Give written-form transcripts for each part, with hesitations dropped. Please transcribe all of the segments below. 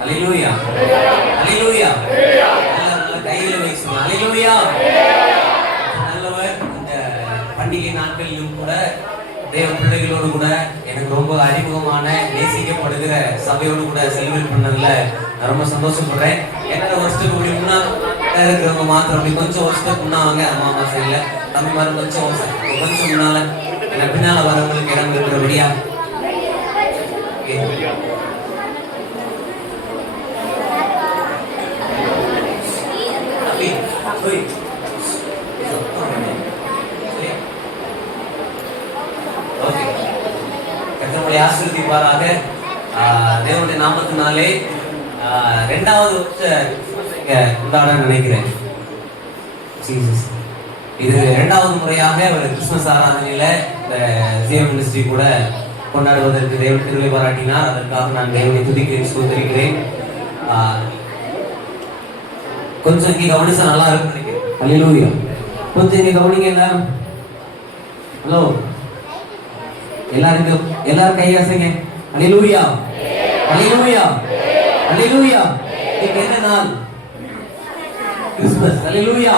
அல்லேலூயா அல்லேலூயா. நல்ல கையில வைக்கணும். அல்லேலூயா. நல்லவர். இந்த பண்டிகை நாட்களிலும் கூட தேவ பிள்ளைகளோடு கூட எனக்கு ரொம்ப அறிமுகமான நேசிக்கப்படுகிற சபையோடு கூட செலிப்ரேட் பண்ணதுல நான் ரொம்ப சந்தோஷப்படுறேன். என்னோட வருஷத்துக்கு இப்படி முன்னாள் இருக்கிறவங்க மாத்திரம் அப்படி கொஞ்சம் வருஷத்துக்கு முன்னாங்க அம்மா சைட்ல தம்பி மாதிரி கொஞ்சம் முன்னால எனக்கு பின்னால வரவங்களுக்கு இடம் இருக்கிறபடியா கர்த்தருடைய ஆசீர்வதிப்பாராக. தேவனுடைய நாமத்தினாலே ரெண்டாவது கொண்டாட நினைக்கிறேன். இது இரண்டாவது முறையாக ஒரு கிறிஸ்துமஸ் ஆராதனையில இந்த ஜிஎம் மினிஸ்ட்ரி கூட கொண்டாடுவதற்கு தேவன் கிருபை பாராட்டினார். அதற்காக நான் தேவனை துதிக்கிறேன், ஸ்தோத்திரிக்கிறேன். கொஞ்சம் இங்கே கவனிச்சா நல்லா இருக்கும் நினைக்கிறேன். அல்லேலூயா. கொஞ்சம் இங்கே கவனிங்க எல்லாரும். ஹலோ எல்லாரும் கையாசைங்க. அல்லேலூயா அல்லேலூயா அல்லேலூயா. இன்னைக்கு என்ன நாள்? கிறிஸ்துமஸ். அல்லேலூயா.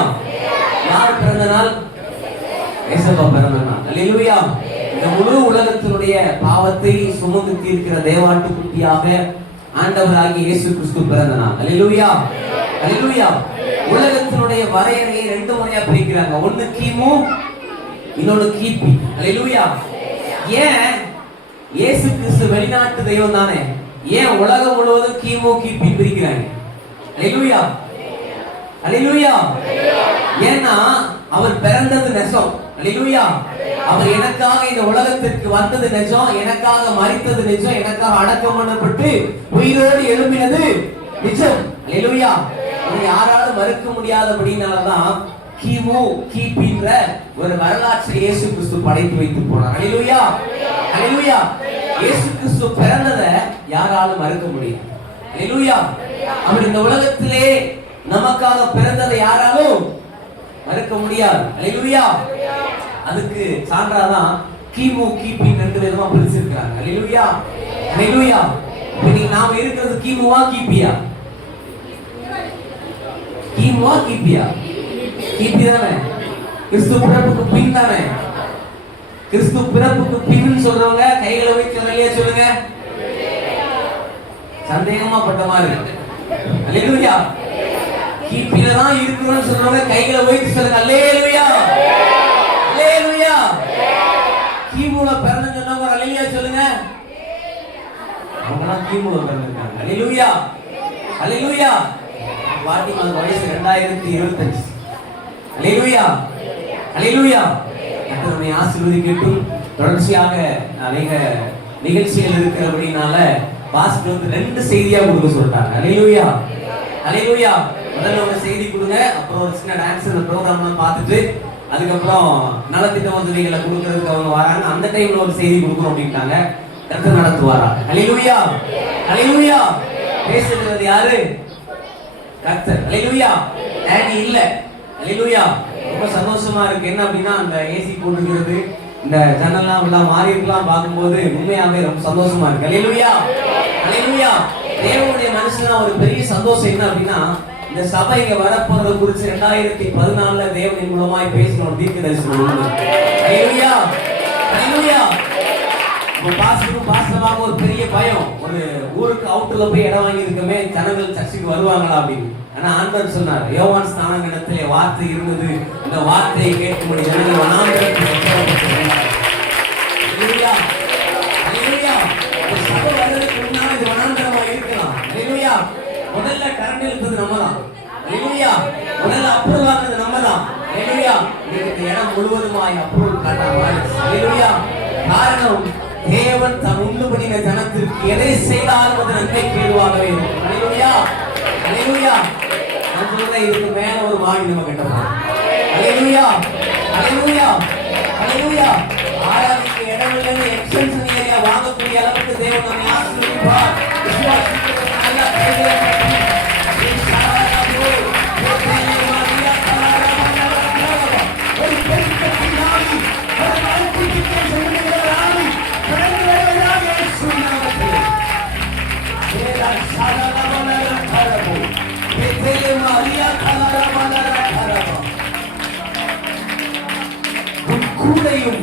யார் பிறந்த நாள்? இயேசுவா பிறந்த நாள். அல்லேலூயா. இந்த முழு உலகத்தினுடைய பாவத்தை சுமந்து தீர்க்கிற தேவாட்டுக்குட்டியாக ஆண்டவராகிய இயேசு கிறிஸ்து பிறந்த நாள். அல்லேலூயா அல்லேலூயா. உலகத்தினுடைய வரையறையை ரெண்டு முறையா பிரிக்கிறாங்க. ஒன்னு கிமு, இன்னொன்னு கிபி. அல்லேலூயா. ஏன் இயேசு கிறிஸ்து வெளிநாட்டு தெய்வம் தானே, ஏன் உலகம் முழுவதும் கிமு கிபி பிரிக்கிறாங்க? அல்லேலூயா அல்லேலூயா. ஏன்னா அவர் பிறந்தது நெசம். அல்லேலூயா. அவர் எனக்காக இந்த உலகத்திற்கு வந்தது நிஜம், எனக்காக மரித்தது நிஜம், எனக்காக அடக்கம் பண்ணப்பட்டு உயிரோடு எழும்பினது நிஜம். அல்லேலூயா. யாராலும் மறுக்க முடியாதபடினாலதான் கிமு கிபின்ற ஒரு வரலாற்றை இயேசு கிறிஸ்து படைத்து வைத்து போனார். அல்லேலூயா அல்லேலூயா. இயேசு கிறிஸ்து பிறந்ததை யாராலும் மறுக்க முடியும். அல்லேலூயா. அவர் இந்த உலகத்திலே நமக்காக பிறந்ததை யாராலும் மறுக்க முடியாது. அல்லேலூயா. அதுக்கு சான்றாதான் கிமு கிபி ரெண்டு விதமா பிரிச்சிருக்காங்க. அல்லேலூயா அல்லேலூயா. இன்னைக்கு நாம இருக்கிறது கிமுவா கிபியா? கிமுவா கிபியா? கிபி தானே. கிறிஸ்து பிறப்புக்கு பின் தானே. கிறிஸ்து பிறப்புக்கு பின் சொல்றவங்க கைகளை வைக்க வெளியே சொல்லுங்க. சந்தேகமா பட்ட மாதிரி. அல்லேலூயா. கிபில தான் இருக்குன்னு சொல்றவங்க கைகளை வைத்து சொல்லுங்க. அல்லேலூயா அல்லேலூயா. கிமுல பிறந்து சொன்னவங்க அல்லேலூயா சொல்லுங்க. அவங்கலாம் கிமுல பிறந்திருக்காங்க. அல்லேலூயா அல்லேலூயா. பாத்திமா வயசு 2025. அல்லேலூயா அல்லேலூயா. கர்த்தருடைய ஆசீர்வதிக்கட்டும். தொடர்ச்சியாக அநேக நிகழ்ச்சிகள் இருக்கிறபடினால பாஸ்டர் வந்து ரெண்டு செய்தியா கொடுக்க சொல்லிட்டாங்க. அல்லேலூயா அல்லேலூயா. முதல்ல ஒரு செய்தி கொடுங்க, அப்புறம் ஒரு சின்ன டான்ஸ் இந்த ப்ரோக்ராம்லாம் பார்த்துட்டு அதுக்கப்புறம் நலத்திட்ட உதவிகளை கொடுக்கறதுக்கு அவங்க வராங்க. அந்த டைம்ல ஒரு செய்தி கொடுக்கணும் அப்படின்ட்டாங்க. கர்த்தர் நடத்துவாரா? அல்லேலூயா அல்லேலூயா. பேசுகிறது யாரு? கர்த்தர். அல்லேலூயா. டாடி இல்ல. அல்லேலூயா. ரொம்ப சந்தோஷமா இருக்கு. என்ன அப்படின்னா அந்த ஏசி போட்டுக்கிறது, இந்த ஜன்னல்லாம் எல்லாம் மாறி இருக்கலாம் பார்க்கும்போது உண்மையாவே ரொம்ப சந்தோஷமா இருக்கு. அல்லேலூயா அல்லேலூயா. தேவனுடைய மனுஷனா ஒரு பெரிய சந்தோஷம் என்ன அப்படின்னா, இந்த சபை இங்க வரப்போறத குறித்து 2014 தேவனின் மூலமாய் பேசணும் தீர்க்க தரிசனம். அல்லேலூயா அல்லேலூயா. பாஸ்டராக ஒரு பெரிய பயம், ஒரு ஊருக்கு அவுட்டர்ல போய் இடம் வாங்கி இருக்கமே, ஜனங்கள் சர்ச்சுக்கு வருவாங்களா அப்படின்னு. ஆனா ஆண்டவர் சொன்னார், யோவான் ஸ்நானகனிடத்திலே வார்த்தை இருந்தது, இந்த வார்த்தையை கேட்கும்படி ஜனங்கள் வனாந்தரத்துக்கு கொண்டுவரப்பட்டார்கள். அல்லேலூயா அல்லேலூயா. சபை வர்றதுக்கு முன்னால இது வனாந்தரமா இருக்கலாம். அல்லேலூயா. முதல்ல கரண்ட் இழுத்தது நம்ம தான். அல்லேலூயா. முதல்ல அப்ரூவல் ஆனது நம்ம தான். அல்லேலூயா. இந்த இடம் முழுவதுமாய் அப்ரூவல் காட்டாம. அல்லேலூயா. காரணம், தேவன் தன் உண்டு பண்ணின ஜனத்திற்கு எதை செய்தாலும் அது நன்மை கேடுவாகவே இருக்கும். அல்லேலூயா அல்லேலூயா. நான் சொல்றேன், இதுக்கு மேல ஒரு மாடி நம்ம கட்டணும். அல்லேலூயா அல்லேலூயா அல்லேலூயா. ஆராதிக்க இடம் இல்லைன்னு எக்ஸ்டென்ஷன் ஏரியா வாங்கக்கூடிய அளவுக்கு தேவன் நம்மை ஆசீர்வதிப்பார். நல்லா உன் கூடையும்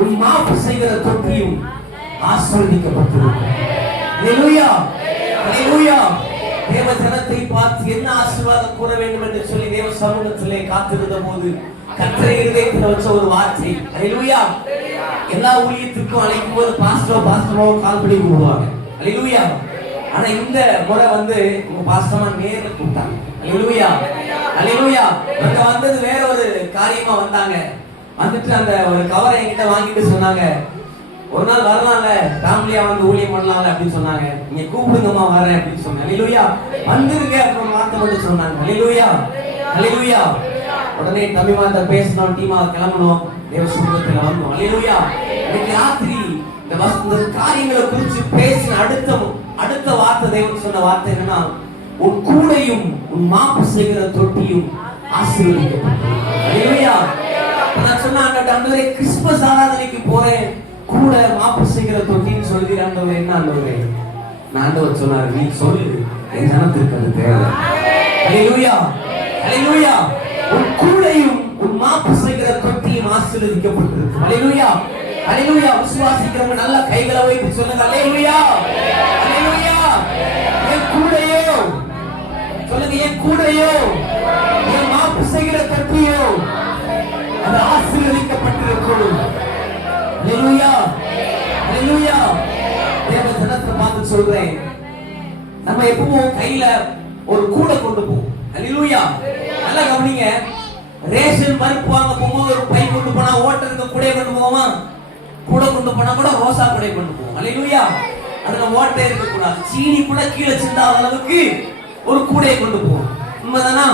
உன் மாப்பு செய்கிற தொட்டியும் ஆசீர்வதிக்கப்பட்டிருக்கும். ஹல்லேலூயா, ஹல்லேலூயா. தேவ ஜனத்தை பார்த்து என்ன ஆசீர்வாதம் கூற வேண்டும் என்று சொல்லி தேவ சமூகத்திலே காத்திருந்த போது கர்த்தரை இருதயத்தில் வச்ச ஒரு வார்த்தை. ஹல்லேலூயா. எல்லா ஊழியத்துக்கும் அழைக்கும் போது பாஸ்டரோ கால் பண்ணி கூடுவாங்க. ஹல்லேலூயா. ஆனா இந்த முறை உங்க பாஸ்டமா நேர்ல கூப்பிட்டாங்க. ஹல்லேலூயா, ஹல்லேலூயா. அங்க வந்தது வேற ஒரு காரியமா வந்தாங்க. வந்துட்டு அந்த ஒரு கவரை என்கிட்ட வாங்கிட்டு சொன்னாங்க, ஒரு நாள் வரலாம்ல, ஃபேமிலியா ஊழியம் பண்ணலாம்ல அப்படின்னு சொன்னாங்க. நீங்க கூப்பிடுங்கம்மா வரேன் அப்படின்னு சொன்னேன். ஹல்லேலூயா. வந்துருங்க அப்படின்னு வார்த்தை மட்டும் சொன்னாங்க. ஹல்லேலூயா, ஹல்லேலூயா. உடனே தம்பிமார்ட்ட பேசணும், டீமா கிளம்பணும், தேவ சமூகத்துல வந்தோம். ஹல்லேலூயா. இன்னைக்கு ராத்திரி இந்த காரியங்களை குறித்து பேசின அடுத்த வார்த்தை தேவன் சொன்ன வார்த்தை என்னன்னா, உன் கூடையும் உன் மாப்பு செய்கிற தொட்டியும் ஆசீர்வதிக்கப்படும். ஹல்லேலூயா. நான் சொன்ன கிறிஸ்துமஸ் ஆராதனைக்கு போறேன், கூட மாப்பு செய்கிற தொட்டின்னு சொல்லி ஆண்டவரே என்ன ஆண்டவரே? நான் ஆண்டவர் சொன்னாரு, நீ சொல்லு, என் ஜனத்திற்கு அது தேவை. ஹல்லேலூயா, ஹல்லேலூயா. உன் கூடையும் உன் மாப்பு செய்கிற தொட்டியும் ஆசீர்வதிக்கப்பட்டிருக்கு. ஹல்லேலூயா, ஹல்லேலூயா. விசுவாசிக்கிறவங்க நல்ல கைகளை வைத்து சொல்லுங்க, ஹல்லேலூயா, ஹல்லேலூயா. என் கூடையோ சொல்லுங்க, என் கூடையோ என் மாப்பு செய்கிற தொட்டியோ அது ஆசீர்வதிக்கப்பட்டிருக்கும். ஹல்லேலூயா, ஹல்லேலூயா. தேவ ஜனத்தை பார்த்து சொல்றேன், நம்ம எப்பவும் கையில ஒரு கூடை கொண்டு போவோம். ஹல்லேலூயா. நல்லா கவனிங்க. ரேஷன் பருப்பு வாங்க போகும்போது ஒரு பை கொண்டு போனா ஓட்டருக்கு கூடை கொண்டு போவோமா? கூடை கொண்டு போனா கூட ரோசா கூடை கொண்டு போவோம். ஹல்லேலூயா. அதுல ஓட்டை இருக்க கூடாது. சீனி கூட கீழே சிந்தாத அளவுக்கு ஒரு கூடையை கொண்டு போவோம். உண்மைதானா?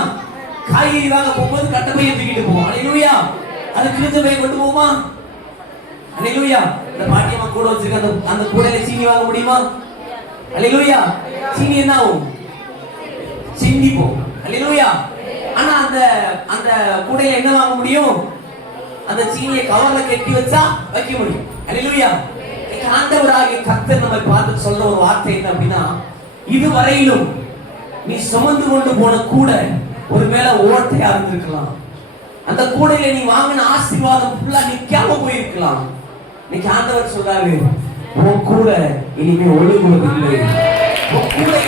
காய்கறி வாங்க போகும்போது கட்டப்பையை தூக்கிட்டு போவோம். ஹல்லேலூயா. அது கிழிஞ்ச பையை கொண்டு போவோமா? ஹல்லேலூயா. இந்த பாட்டியம்மா கூட வச்சிருக்க அந்த கூடையில சீனி வாங்க முடியுமா? ஹல்லேலூயா. சீனி என்ன ஆகும்? சிந்தி போகும். ஹல்லேலூயா. ஆனா அந்த கூடையில என்ன வாங்க முடியும்? அந்த சீனியை கவர்ல கட்டி வச்சா வைக்க முடியும். ஹல்லேலூயா. ஆண்டவராகிய கர்த்தர் நம்மை பார்த்து சொல்ற ஒரு வார்த்தை என்ன அப்படின்னா, இதுவரையிலும் நீ சுமந்து கொண்டு போன கூடை ஒருவேளை ஓட்டையா இருந்திருக்கலாம். அந்த கூடையில நீ வாங்கின ஆசீர்வாதம் ஃபுல்லா நிக்காம போயிருக்கலாம். இன்னைக்கு ஆண்டவர் சொல்றாரு, உன் கூடை இனிமே ஒழுங்குவதில்லை. உன் கூடை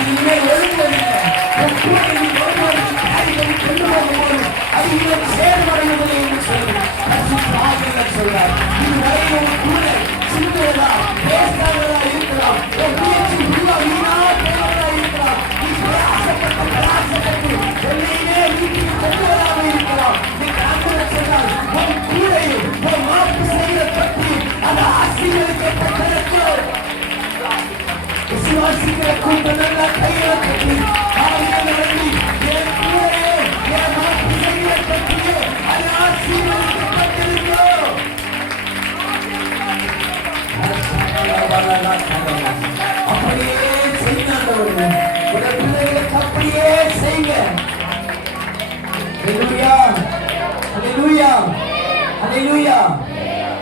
இனிமே ஒழுங்குவதில்லை. உன் கூடை இனி ஒழுங்குவதற்கு காரியங்களை கொண்டு போகும்போது அது இன்னும் சேர்வடைவதில்லை என்று சொல்றார். சொல்றார், இதுவரை உன் கூடை சின்னதா பேசாததா இருக்கலாம், உன் முயற்சி வீணா போனதா இருக்கலாம், நீ பிரயாசப்பட்டு எல்லையிலே வீட்டில் கொண்டு வராம இருக்கலாம். நீ ஆண்டவர் சொல்றார், உன் கூடையும் உன் மாப்பு செய்கிற பற்றி அது ஆசீர்வதிக்கப்பட்டிருக்கு. விசுவாசிக்கிற கூட்டம் நல்லா கையில கட்டி காரியங்கள் நடத்தி என் கூடையோ என் மாப்பு செய்கிற பற்றியோ அது ஆசீர்வதிக்கப்பட்டிருக்கு. அப்படியே செய்யாண்டவர்கள் உங்கள் பிள்ளைகளுக்கு அப்படியே செய்யுங்க. ஹல்லேலூயா, ஹல்லேலூயா, ஹல்லேலூயா.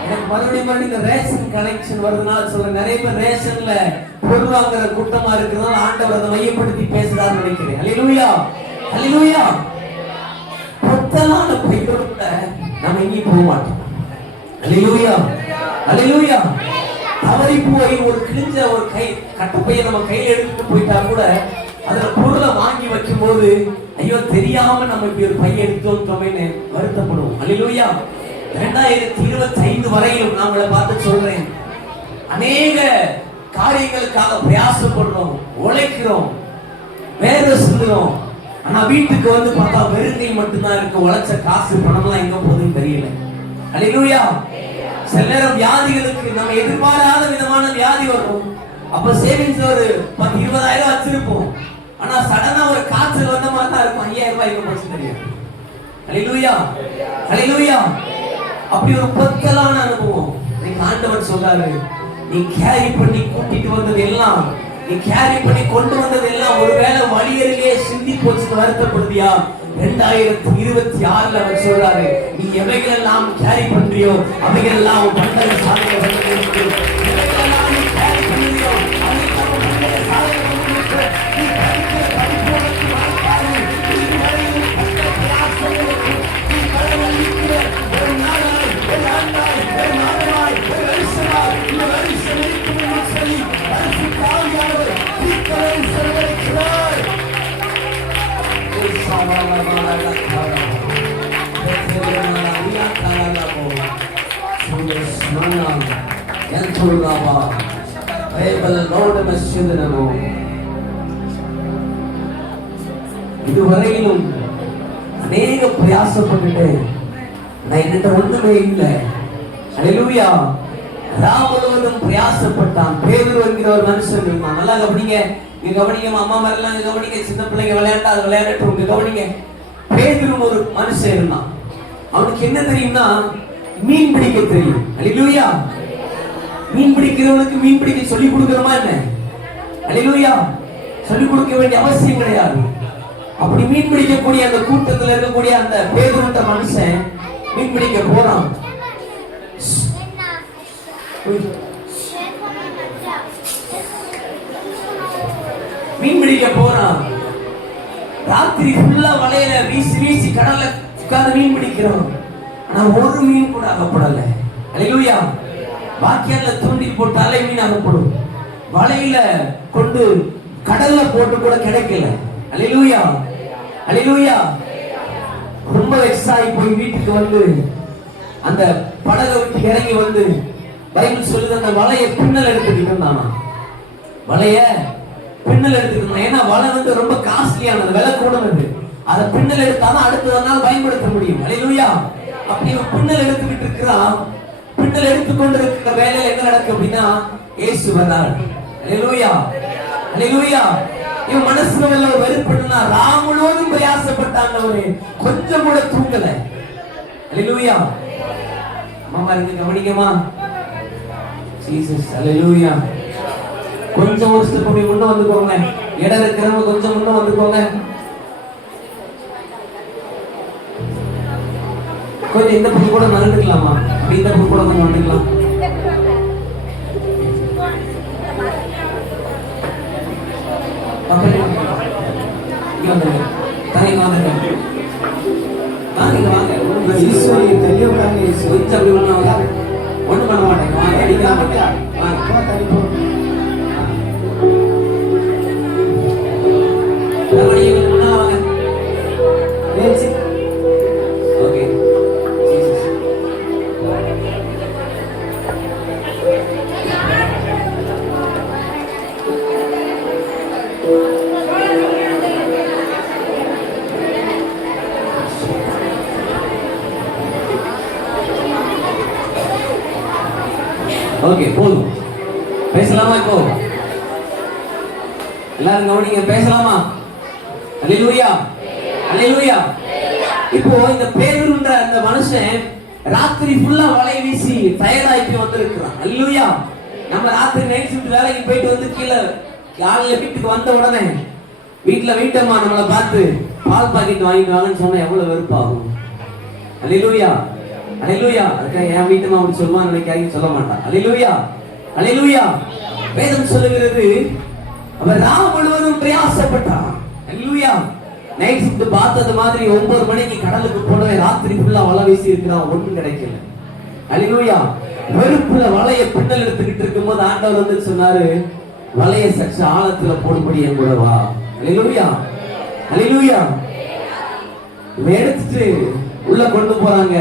எனக்கு மறுபடியும் இந்த ரேஷன் கனெக்ஷன் வருதுனால சொல்றேன். நிறைய பேர் ரேஷன்ல பொருள் வாங்குற கூட்டமா இருக்கிறதால ஆண்டவர் அதை மையப்படுத்தி பேசுறாருன்னு நினைக்கிறேன். ஹல்லேலூயா, ஹல்லேலூயா. பொத்தலான பையோட கூட நம்ம எங்கேயும் போக மாட்டோம். ஹல்லேலூயா, ஹல்லேலூயா. தவறி போய் ஒரு கிழிஞ்ச ஒரு கட்டப்பையை நம்ம கையில எடுத்துட்டு போயிட்டா கூட அதுல பொருளை வாங்கி வைக்கும் போது ஐயோ தெரியாம நம்ம இப்படி ஒரு பையை எடுத்தோம்னு வருத்தப்படுவோம். ஹல்லேலூயா. 2025 வரையிலும் நான் உங்களை பார்த்து சொல்றேன், அநேக காரியங்களுக்காக பிரயாசப்படுறோம், உழைக்கிறோம், வேலை சொல்லுறோம். ஆனா வீட்டுக்கு வந்து பார்த்தா வெறுங்கை மட்டும்தான் இருக்கு. உழைச்ச காசு பணம்லாம் எங்க போகுதுன்னு தெரியல. ஹல்லேலூயா. சில நேரம் வியாதிகளுக்கு நம்ம எதிர்பாராத விதமான வியாதி வரும். அப்ப சேவிங்ஸ் ஒரு 10-20,000 வச்சிருப்போம். ஆனா சடனா ஒரு காய்ச்சல் வந்த மாதிரி தான் இருக்கும். 5,000 ரூபாய் எங்க போச்சு தெரியும். ஹல்லேலூயா, ஹல்லேலூயா. அப்படி ஒரு பொத்தலான அனுபவம். ஆண்டவர் சொல்றாரு, நீ கேரி பண்ணி கூட்டிட்டு வந்தது எல்லாம், நீ கேரி பண்ணி கொண்டு வந்தது எல்லாம் ஒருவேளை வழியருகே சிந்தி போச்சுன்னு வருத்தப்படுதியா? 2026 அவர் சொல்றாரு, நீ எவைகள் எல்லாம் கேரி பண்றியோ அவைகள் எல்லாம் பண்டக சாதனை சொல்றாவா பைபிள் நோட மஸ்ஜிதனோ. இதுவரையிலும் அநேக பிரயாசப்பட்டுட்டேன், நான் என்கிட்ட ஒண்ணுமே இல்லை. அல்லேலூயா. ராம் முழுவதும் பிரயாசப்பட்டான். பேதுரு என்கிற ஒரு மனுஷன் இருந்தான். நல்லா கவனிங்க, இங்க கவனிங்க, அம்மா மாதிரிலாம் கவனிங்க, சின்ன பிள்ளைங்க விளையாண்டா அது விளையாடட்டும், இங்க கவனிங்க. பேதுரு ஒரு மனுஷன் இருந்தான். அவனுக்கு என்ன தெரியும்னா மீன் பிடிக்க தெரியும். அல்லேலூயா. மீன் பிடிக்கிறவனுக்கு மீன் பிடிக்க சொல்லி கொடுக்கிறோமா என்ன? அல்லேலூயா. சொல்லி கொடுக்க வேண்டிய அவசியம் கிடையாது. அப்படி மீன் பிடிக்கக்கூடிய அந்த கூட்டத்தில் இருக்கக்கூடிய அந்த பேதுருன்ற மனுஷன் மீன் பிடிக்க போறான். மீன் பிடிக்க போறான். ராத்திரி ஃபுல்லா வலையில வீசி வீசி கடல்ல உட்கார்ந்து மீன் பிடிக்கிறோம். ஆனா ஒரு மீன் கூட அகப்படல. அல்லேலூயா. வாக்கியால தூண்டி போட்டாலே மீன் அகப்படும். வலையில கொண்டு கடல்ல போட்டு கூட கிடைக்கல. அல்லேலூயா. அல்லேலூயா. ரொம்ப எக்ஸாய் போய் வீட்டுக்கு வந்து அந்த படகை விட்டு இறங்கி வந்து பைபிள் சொல்லுது அந்த வலையை பின்னல் எடுத்துக்கிட்டு இருந்தானா. வலைய பின்னல் எடுத்துக்கணும். ஏன்னா வலை வந்து ரொம்ப காஸ்ட்லியானது, விலை கூடது. அதை பின்னல் எடுத்தாதான் அடுத்த நாள் பயன்படுத்த முடியும். அல்லேலூயா. அப்படி பின்னல் எடுத்துக்கிட்டு இருக்கிறான். பின்னல் எடுத்துக்கொண்டு இருக்கிற வேலையில என்ன நடக்கு அப்படின்னா இயேசு வந்தார். அல்லேலூயா. அல்லேலூயா. இவன் மனசுல எல்லாம் வெறுப்பட்டுனா ராம் முழுவதும் பிரயாசப்பட்டாங்க, கொஞ்சம் கூட தூங்கல. அல்லேலூயா. மாமா இருந்து கவனிக்கமா. ஜீசஸ். அல்லேலூயா. கொஞ்சம் ஒரு ஸ்டெப் அப்படி முன்ன வந்துக்கோங்க. இடம் இருக்கிறவங்க கொஞ்சம் முன்ன வந்துக்கோங்க. கொஞ்சம் இந்த பக்கம் கூட நகர்ந்துக்கலாமா? இந்த பக்கம் கூட கொஞ்சம் வந்துக்கலாம். ஒண்ணு பண்ண மாட்டேங்க. ஓகே, போதும். பேசலாமா? இப்போ எல்லாரும் கவனிங்க, பேசலாமா? அல்லேலூயா. அல்லேலூயா. இப்போ இந்த பேதுருன்ற அந்த மனுஷன் ராத்திரி ஃபுல்லா வலை வீசி டயர்டாகி வந்திருக்கிறான். அல்லேலூயா. நம்ம ராத்திரி நைட் ஷிஃப்ட் வேலைக்கு போயிட்டு வந்து கீழே காலையில வீட்டுக்கு வந்த உடனே வீட்டம்மா நம்மளை பார்த்து பால் பாக்கெட் வாங்கிட்டு வாங்கன்னு சொன்னா எவ்வளவு வெறுப்பாகும். அல்லேலூயா. அல்லேலூயா. அதுக்காக என் வீட்டம்மா அப்படி சொல்லுவான்னு நினைக்காதீங்க, சொல்ல மாட்டான். அல்லேலூயா. அல்லேலூயா. வேதம் சொல்லுகிறது அவன் ராம் முழுவதும் பிரயாசப்பட்டான். அல்லேலூயா. நைட் ஷிஃப்ட் பார்த்தது மாதிரி 9 மணிக்கு கடலுக்கு போனவே ராத்திரி ஃபுல்லா வலை வீசி இருக்கிறான், ஒண்ணும் கிடைக்கல. அல்லேலூயா. வெறுப்புல வலைய பின்னல் எடுத்துக்கிட்டு இருக்கும்போது ஆண்டவர் வந்து சொன்னாரு, வலைய சற்று ஆழத்துல போடும்படி என் கூட வா. அல்லேலூயா. அல்லேலூயா. எடுத்துட்டு உள்ள கொண்டு போறாங்க.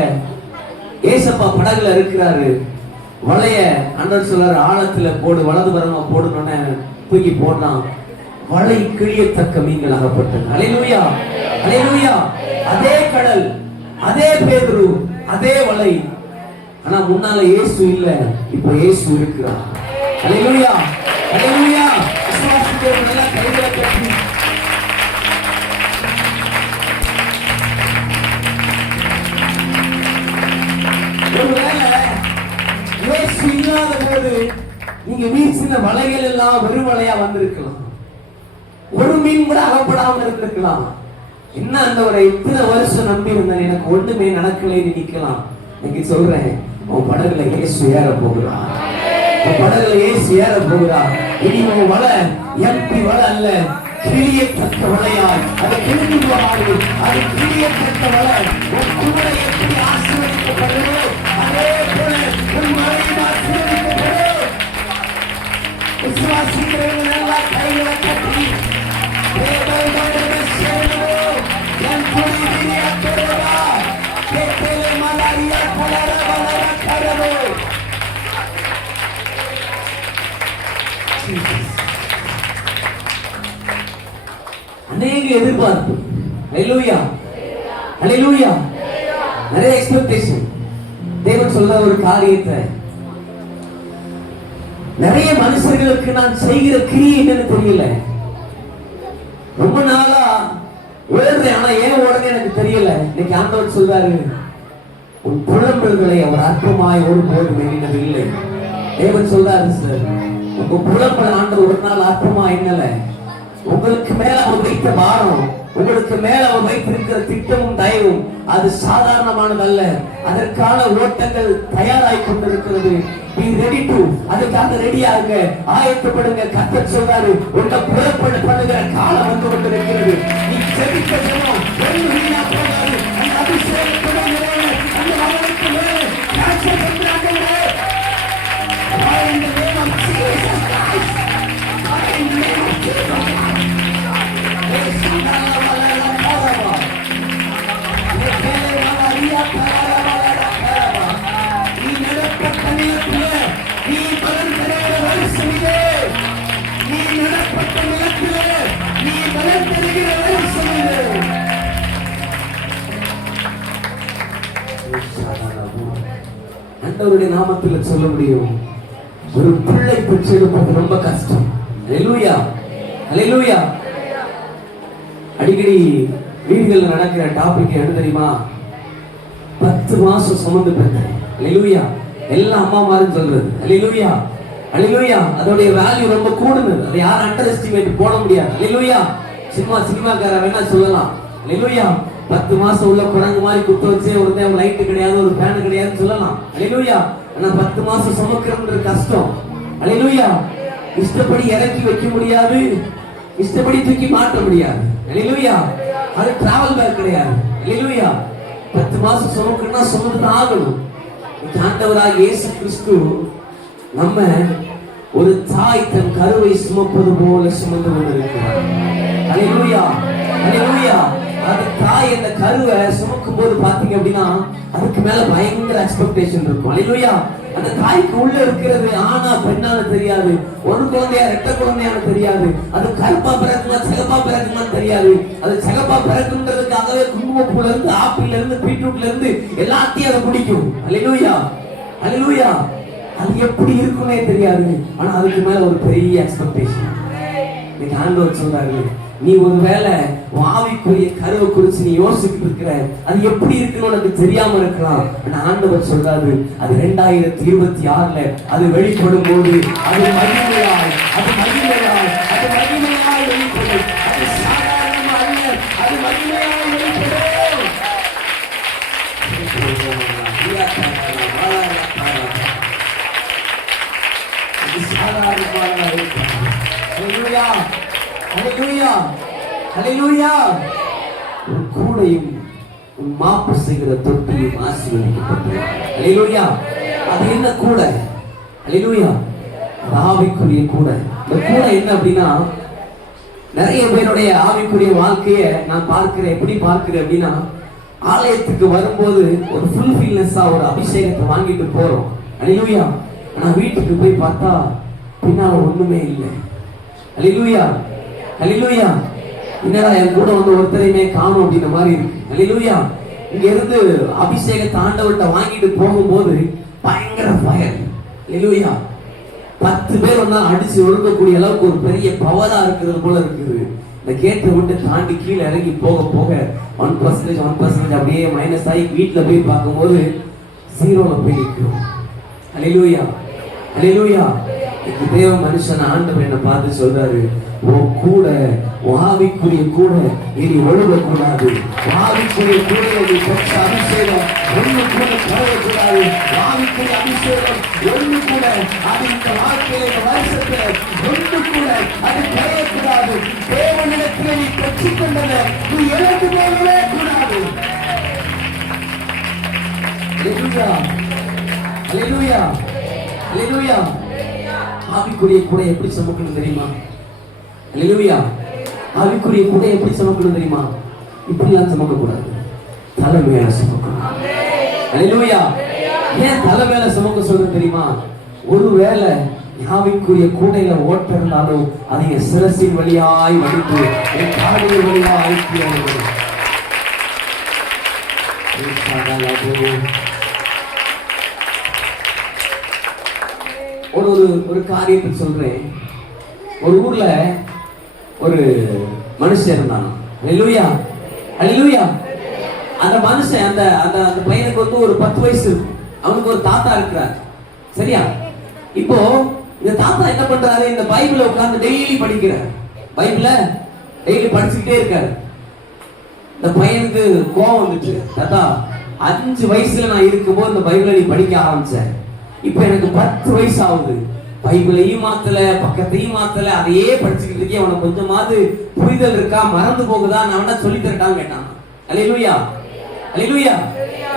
ஏசப்பா படகுல இருக்கிறாரு. வலைய ஆண்டவர் சொல்றாரு, ஆழத்துல போடு, வலது பரமா போடணும்னு தூக்கி போடலாம். வலை கிழியத்தக்க மீன்கள் அகப்பட்டது. அல்லேலூயா. அல்லேலூயா. அதே கடல், அதே பேதுரு, அதே வலை. ஆனா முன்னால இயேசு இல்ல, இப்ப இயேசு இருக்கிறார். அல்லேலூயா. அல்லேலூயா. விசுவாசிக்கிறவங்க எல்லாம் கைகளை தட்டி ஒருவேளை இயேசு இல்லாத போது நீங்க வீசின வலைகள் எல்லாம் வெறும் வலையா வந்திருக்கலாம். ஒரு மீன் கூட அகப்படாமல் இருந்திருக்கலாம். என்ன அந்த ஒரு இத்தனை வருஷம் நம்பி இருந்தேன், எனக்கு ஒண்ணுமே நடக்கலைன்னு நிக்கலாம். இன்னைக்கு சொல்றேன், உன் படகுல இயேசு ஏற போகிறார். உன் படகுல இயேசு ஏற போகிறார். இனி உன் வலை எம்பி வலை அல்ல, கிழியத்தக்க வலையாய் அதை கிழிவாடு. அது கிழியத்தக்க வலை. உன் குமரை எப்படி ஆசீர்வதிக்கப்படுதோ அதே போல உன் மழையும் ஆசீர்வதிக்கப்படும். விசுவாசிக்கிறவங்க நல்லா கைகளை கட்டி அநேக எதிர்பார்ப்பு. ஹல்லேலூயா, ஹல்லேலூயா. நிறைய எக்ஸ்பெக்டேஷன். தேவன் சொல்ற ஒரு காரியத்தை நிறைய மனுஷர்களுக்கு நான் செய்கிற கிரியை என்னன்னு தெரியல. ரொம்ப நாளா ஓடுறேன், ஆனா ஏன் ஓடுறேன்னு எனக்கு தெரியல. இன்னைக்கு ஆண்டவர் சொல்றாரு, உன் புலம்பல்களை அவர் அற்பமாய் ஒருபோதும் எண்ணினதில்லை. தேவன் சொல்றாரு, சார் உங்க புலம்பல் ஆண்டவர் ஒரு நாள் அற்பமா எண்ணல. உங்களுக்கு மேல அவர் வைத்த பாரம், உங்களுக்கு மேல அவர் வைத்திருக்கிற திட்டமும் தயவும் அது சாதாரணமானதல்ல. அதற்கான ஓட்டங்கள் தயாராய் கொண்டிருக்கிறது. Be ready to, அதுக்காக ரெடியாகுங்க, ஆயத்தப்படுங்க. கர்த்தர் சொல்றாரு, உன்னை புறப்பட பண்ணுகிற காலம் வந்து கொண்டிருக்கிறது. நீ ஜெபிக்கணும், ஒன்று வீணா போகாது. அந்த அபிஷேகத்துடன் அந்த மகனுக்கு கேன்சல் பண்றாங்க. In the name of Jesus Christ, in the name of Jesus Christ. ஆண்டவருடைய நாமத்தில் சொல்ல முடியும், ஒரு பிள்ளை பெற்றெடுப்பது ரொம்ப கஷ்டம். ஹல்லேலூயா, ஹல்லேலூயா. அடிக்கடி வீடுகளில் நடக்கிற டாபிக் என்ன தெரியுமா? 10 மாசம் சுமந்து பெற்றேன். ஹல்லேலூயா. எல்லா அம்மாமாரும் சொல்றது ஹல்லேலூயா, ஹல்லேலூயா. அதோடைய வேல்யூ ரொம்ப கூடுது. அதை யாரும் அண்டர் எஸ்டிமேட் போட முடியாது. ஹல்லேலூயா. சினிமாக்கார வேணா சொல்லலாம். ஹல்லேலூயா. 10 மாசம் உள்ள குரங்கு மாதிரி குத்த வச்சு ஒருத்தன் லைட் கிடையாது, ஒரு ஃபேன் கிடையாதுன்னு சொல்லலாம். ஹல்லேலூயா. ஆனா 10 மாசம் சுமக்கிறது கஷ்டம். ஹல்லேலூயா. இஷ்டப்படி இறக்கி வைக்க முடியாது, இஷ்டப்படி தூக்கி மாற்ற முடியாது. ஹல்லேலூயா. அது டிராவல் பேக் கிடையாது. ஹல்லேலூயா. 10 மாசம் சுமக்கணும்னா சுமந்துதான் ஆகணும். ஆண்டவராக இயேசு கிறிஸ்து நம்ம ஒரு தாய் தன் கருவை சுமப்பது போல சுமந்து கொண்டிருக்கிறார். ஹல்லேலூயா, ஹல்லேலூயா. அந்த தாய் அந்த கருவை சுமக்கும் போது பாத்தீங்க அப்படின்னா அதுக்கு மேல பயங்கர எக்ஸ்பெக்டேஷன் இருக்கும். ஹல்லேலூயா. அந்த தாய்க்கு உள்ள இருக்கிறது ஆனா பெண்ணானு தெரியாது, ஒரு குழந்தையா ரெட்ட குழந்தையானு தெரியாது, அது கருப்பா பிறக்குமா சிகப்பா பிறக்குமான்னு தெரியாது. அது சிகப்பா பிறக்குன்றதுக்காகவே குங்குமப்பூல இருந்து ஆப்பிள்ல இருந்து பீட்ரூட்ல இருந்து எல்லாத்தையும் அதை பிடிக்கும். ஹல்லேலூயா, ஹல்லேலூயா. அது எப்படி இருக்குன்னே தெரியாது, ஆனா அதுக்கு மேல ஒரு பெரிய எக்ஸ்பெக்டேஷன். இன்னைக்கு ஆண்டவர் சொல்றாரு, நீ ஒருவேளை ஆவிக்குரிய கருவை குறிச்சு நீ யோசிச்சுட்டு இருக்கிற, அது எப்படி இருக்குன்னு உனக்கு தெரியாம இருக்கலாம். ஆனா ஆண்டவர் சொல்றாரு, அது 2026 அது வெளிப்படும் போது அது மகிமையாய், அது மகிமையாய், அது மகிமையாய் வெளிப்படும். அது சாதாரணமா அல்ல, அது மகிமையாய் வெளிப்படும். சாதாரணமாக வெளிப்படும். ஹல்லேலூயா, ஹல்லேலூயா, ஹல்லேலூயா. உன் கூடையும் உன் மாப்பு செய்கிற தொட்டியும் ஆசீர்வதிக்கப்பட்டது. ஹல்லேலூயா. அது என்ன கூடை? ஹல்லேலூயா. ஆவிக்குரிய கூடை. இந்த கூடை என்ன அப்படின்னா, நிறைய பேருடைய ஆவிக்குரிய வாழ்க்கையை நான் பார்க்கிறேன். எப்படி பார்க்கிறேன் அப்படின்னா, ஆலயத்துக்கு வரும்போது ஒரு ஃபுல்ஃபில்னஸா ஒரு அபிஷேகத்தை வாங்கிட்டு போறோம். ஹல்லேலூயா. ஆனா வீட்டுக்கு போய் பார்த்தா பின்னால ஒண்ணுமே இல்லை. ஹல்லேலூயா, ஹல்லேலூயா. என்னடா என் கூட வந்து ஒருத்தரையுமே காணும் அப்படின்ற மாதிரி இருக்கு. ஹல்லேலூயா. இங்க இருந்து அபிஷேகத்தை ஆண்டவர்கிட்ட வாங்கிட்டு போகும்போது பயங்கர ஃபயர். ஹல்லேலூயா. 10 பேர் ஒன்னா அடிச்சு ஒழுங்கக்கூடிய அளவுக்கு ஒரு பெரிய பவரா இருக்கிறது போல இருக்குது. இந்த கேட்டை விட்டு தாண்டி கீழே இறங்கி போக போக 1% அப்படியே மைனஸ் ஆகி வீட்டுல போய் பார்க்கும்போது 0ல போய் நிற்கிறோம். ஹல்லேலூயா, ஹல்லேலூயா. தேவ மனுஷன் ஆண்டவர் என்ன பார்த்து சொல்றாரு, உன் கூட ஆவிக்குரிய கூட இனி ஒழுகக்கூடாது. ஆவிக்குரிய கூட நீ பெற்ற அபிஷேகம் ஒண்ணு கூட பரவக்கூடாது. ஆவிக்குரிய அபிஷேகம் ஒண்ணு கூட அது இந்த வாழ்க்கையில இந்த வருஷத்துல ஒண்ணு கூட அது பரவக்கூடாது. தேவனிடத்தில் நீ பெற்றுக்கொண்டதை நீ இழந்து போகவே கூடாது. ஹல்லேலூயா, ஹல்லேலூயா, ஹல்லேலூயா. ஆவிக்குரிய கூட எப்படி சுமக்கணும் தெரியுமா? ஹல்லேலூயா. ஆவிக்குரிய கூட எப்படி சுமக்கணும் தெரியுமா? இப்படிலாம் சுமக்க கூடாது, தலை மேல சுமக்கணும். ஹல்லேலூயா. ஏன் தலை மேல சுமக்க சொல்றது தெரியுமா? ஒருவேளை யாவிக்குரிய கூடையில ஓட்ட இருந்தாலும் அதை என் சிரசின் வழியாய் வடித்து என் காடுகள் வழியாய் ஐக்கியம். ஒரு காரியத்தை சொல்றேன். ஒரு ஊர்ல ஒரு மனுஷன் இருந்தான். அல்லேலூயா, அல்லேலூயா. அந்த மனுஷன் அந்த அந்த அந்த பையனுக்கு வந்து ஒரு 10 வயசு இருக்கும். அவனுக்கு ஒரு தாத்தா இருக்கிறார். சரியா? இப்போ இந்த தாத்தா என்ன பண்றாரு? இந்த பைபிளை உட்கார்ந்து டெய்லி படிக்கிறார். பைபிள டெய்லி படிச்சுக்கிட்டே இருக்காரு. இந்த பையனுக்கு கோவம் வந்துச்சு. தாத்தா, 5 வயசுல நான் இருக்கும்போது இந்த பைபிளை நீ படிக்க ஆரம்பிச்சேன். இப்ப எனக்கு 10 வயசு ஆகுது. பைபிளையும் மாத்தல, பக்கத்தையும் மாத்தல, அதையே படிச்சுக்கிட்டு இருக்கேன். உனக்கு கொஞ்சமாவது புரிதல் இருக்கா? மறந்து போகுதா? நான் வேணா சொல்லி தரட்டான்னு கேட்டான். அல்லேலூயா, அல்லேலூயா.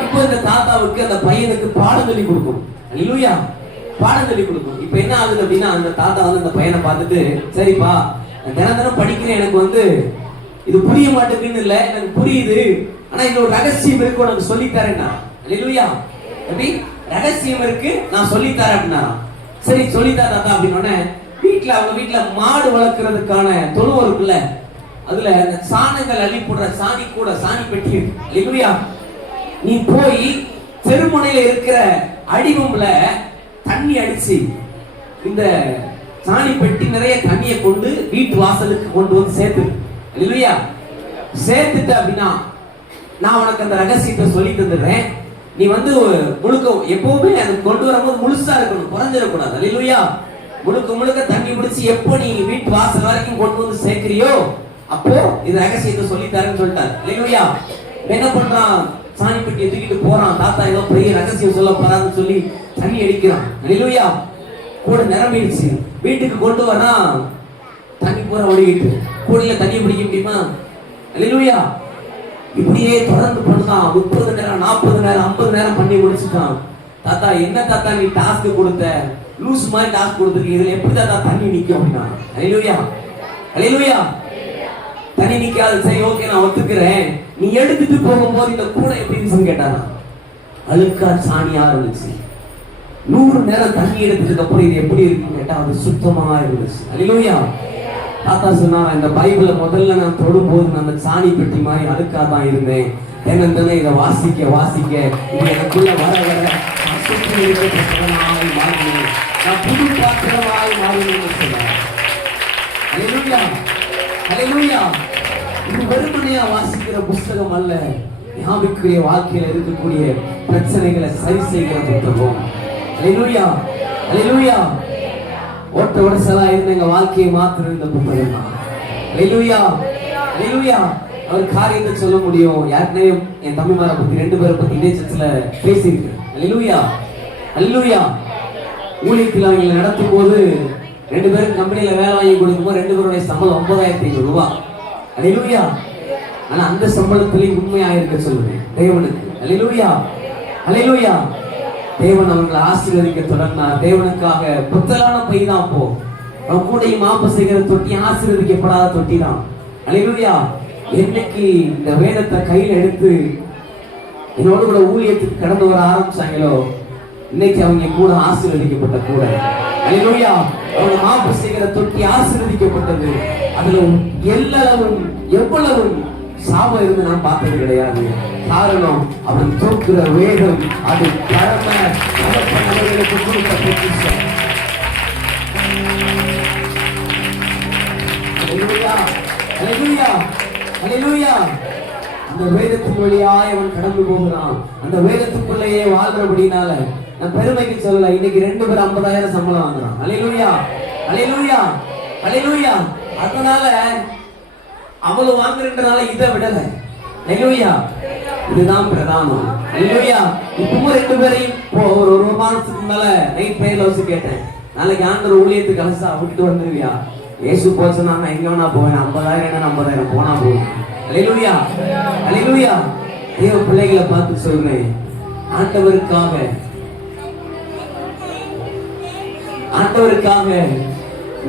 இப்போ இந்த தாத்தாவுக்கு அந்த பையனுக்கு பாடம் சொல்லி கொடுக்கும். அல்லேலூயா, பாடம் சொல்லி கொடுக்கும். இப்ப என்ன ஆகுது அப்படின்னா, அந்த தாத்தா வந்து அந்த பையனை பார்த்துட்டு, சரிப்பா தினம் தினம் படிக்கிறேன், எனக்கு வந்து இது புரிய மாட்டேங்குன்னு இல்ல, எனக்கு புரியுது, ஆனா இந்த ஒரு ரகசியம் இருக்கு, உனக்கு சொல்லித்தரேன்னா. அல்லேலூயா. எப்படி ரகசியம் இருக்கு, நான் சொல்லித்தரேன் அப்படின்னா. சரி சொல்லித்தா தாத்தா அப்படின்னோடனே வீட்டுல அவங்க வீட்டுல மாடு வளர்க்கறதுக்கான தொழுவம் இருக்குல்ல, அதுல சாணங்கள் அள்ளி போடுற சாணி கூட, சாணி பெட்டி இருக்கு. அல்லேலூயா. நீ போய் தெருமுனையில இருக்கிற அடிவம்புல தண்ணி அடிச்சு இந்த சாணி பெட்டி நிறைய தண்ணியை கொண்டு வீட்டு வாசலுக்கு கொண்டு வந்து சேர்த்து. அல்லேலூயா. சேர்த்துட்ட அப்படின்னா நான் உனக்கு அந்த ரகசியத்தை சொல்லி தந்துடுறேன். நீ வந்து முழுக்க எப்பவுமே அது கொண்டு வரும்போது முழுசா இருக்கணும், குறைஞ்சிடக்கூடாது. அல்லேலூயா. முழுக்க முழுக்க தண்ணி பிடிச்சி எப்போ நீ வீட்டு வாசல் வரைக்கும் கொண்டு வந்து சேர்க்கிறியோ அப்போ இது ரகசியத்தை சொல்லி தரேன்னு சொல்லிட்டாரு. அல்லேலூயா. என்ன பண்றான்? சாணி பெட்டியை தூக்கிட்டு போறான். தாத்தா ஏதோ பெரிய ரகசியம் சொல்ல போறான்னு சொல்லி தண்ணி அடிக்கிறான். அல்லேலூயா. கூட நிரம்பிடுச்சு. வீட்டுக்கு கொண்டு வரான், தண்ணி பூரா ஒழுகிட்டு. கூடையில தண்ணி பிடிக்க முடியுமா? அல்லேலூயா. இப்படியே தொடர்ந்து பண்ணலாம். 30 நேரம், 40 நேரம், 50 நேரம் பண்ணி முடிச்சுட்டான். தாத்தா, என்ன தாத்தா நீ டாஸ்க் கொடுத்த? லூஸ் மாதிரி டாஸ்க் கொடுத்துருக்கு, இதுல எப்படி தாத்தா தண்ணி நிக்கும் அப்படின்னா. அல்லேலூயா, அல்லேலூயா. தண்ணி நிக்காது. சரி ஓகே, நான் ஒத்துக்கிறேன். நீ எடுத்துட்டு போகும்போது இந்த கூடை எப்படி இருந்துச்சுன்னு கேட்டானா. அழுக்கா சாணியா இருந்துச்சு. 100 நேரம் தண்ணி எடுத்ததுக்கு அப்புறம் இது எப்படி இருக்குன்னு கேட்டா அது சுத்தமா இருந்துச்சு. அல்லேலூயா. தாத்தா சொன்னார், இந்த பைபிளை முதல்ல நான் தொடும்போது அந்த சாணி பெட்டி மாதிரி அழுக்கா தான் இருந்தேன். தினம் தினம் இதை வாசிக்க வாசிக்க இது எனக்குள்ள வர வர நான் புது பாத்திரமாய் மாறினேன்னு சொன்னார். அல்லேலூயா, அல்லேலூயா. இது வெறுமனையா வாசிக்கிற புஸ்தகம் அல்ல, யாவுக்குரிய வாழ்க்கையில இருக்கக்கூடிய பிரச்சனைகளை சரி செய்கிற புத்தகம். அல்லேலூயா, அல்லேலூயா. ஓட்ட உடசலா இருந்த எங்க வாழ்க்கையை மாத்திர இந்த புத்தகம் தான். அல்லேலூயா, அல்லேலூயா. அவர் காரியத்தை சொல்ல முடியும். யாருக்குமே என் தம்பிமாரை பத்தி 2 பேரை பத்தி இதே சர்ச்சில் பேசியிருக்கு. அல்லேலூயா, அல்லேலூயா. ஊழியத்தில் அவங்க நடத்தும் போது 2 பேரும் கம்பெனியில வேலை வாங்கி கொடுக்கும்போது 2 பேருடைய சம்பளம் 9,500 ரூபாய். அல்லேலூயா. ஆனா அந்த சம்பளத்திலையும் உண்மையா இருக்க சொல்லுவேன் தேவனுக்கு. அல்லேலூயா, அல்லேலூயா. தேவன் அவங்களை ஆசீர்வதிக்க தொடர்ந்தார். தேவனுக்காக புத்தலான பை தான் போ. அவன் கூடையும் மாப்பு செய்கிற தொட்டி ஆசீர்வதிக்கப்படாத தொட்டி தான். அல்லேலூயா. என்னைக்கு இந்த வேதத்தை கையில் எடுத்து என்னோட கூட ஊழியத்துக்கு கடந்து வர ஆரம்பிச்சாங்களோ இன்னைக்கு அவங்க கூட ஆசீர்வதிக்கப்பட்ட கூட. அல்லேலூயா. அவங்க மாப்பு செய்கிற தொட்டி ஆசீர்வதிக்கப்பட்டது. அதுல எல்லளவும் எவ்வளவும் சாபம் இருந்து நான் பார்த்தது கிடையாது. காரணம் அவன் தூக்குற வேதம் அது பரம நமக்கு கொடுத்த பொக்கிஷம். அல்லேலூயா, அல்லேலூயா, அல்லேலூயா. அந்த வேதத்தின் வழியாய் அவன் கடந்து போகிறான். அந்த வேதத்துக்குள்ளேயே வாழ்றபடினால நான் பெருமைக்கு சொல்லல, இன்னைக்கு 2 பேர் 50,000 சம்பளம் வாங்குறான். அல்லேலூயா, அல்லேலூயா, அல்லேலூயா. அதனால அவளு வாங்குறதுனால இதை விடல. அல்லேலூயா. இதுதான் பிரதானம். அல்லேலூயா. இப்பவும் 2 பேரையும் ஒரு மாசத்துக்கு மேல நைட் பிரேயர்ல வச்சு கேட்டேன், நாளைக்கு ஆண்டவர் ஊழியத்துக்கு அலசா விட்டு வந்துருவியா? இயேசு போச்சுன்னா நான் எங்க வேணா போவேன், 50,000 என்ன 50,000 போனா போவேன். அல்லேலூயா, அல்லேலூயா. தேவ பிள்ளைகளை பார்த்து சொல்றேன், ஆண்டவருக்காக ஆண்டவருக்காக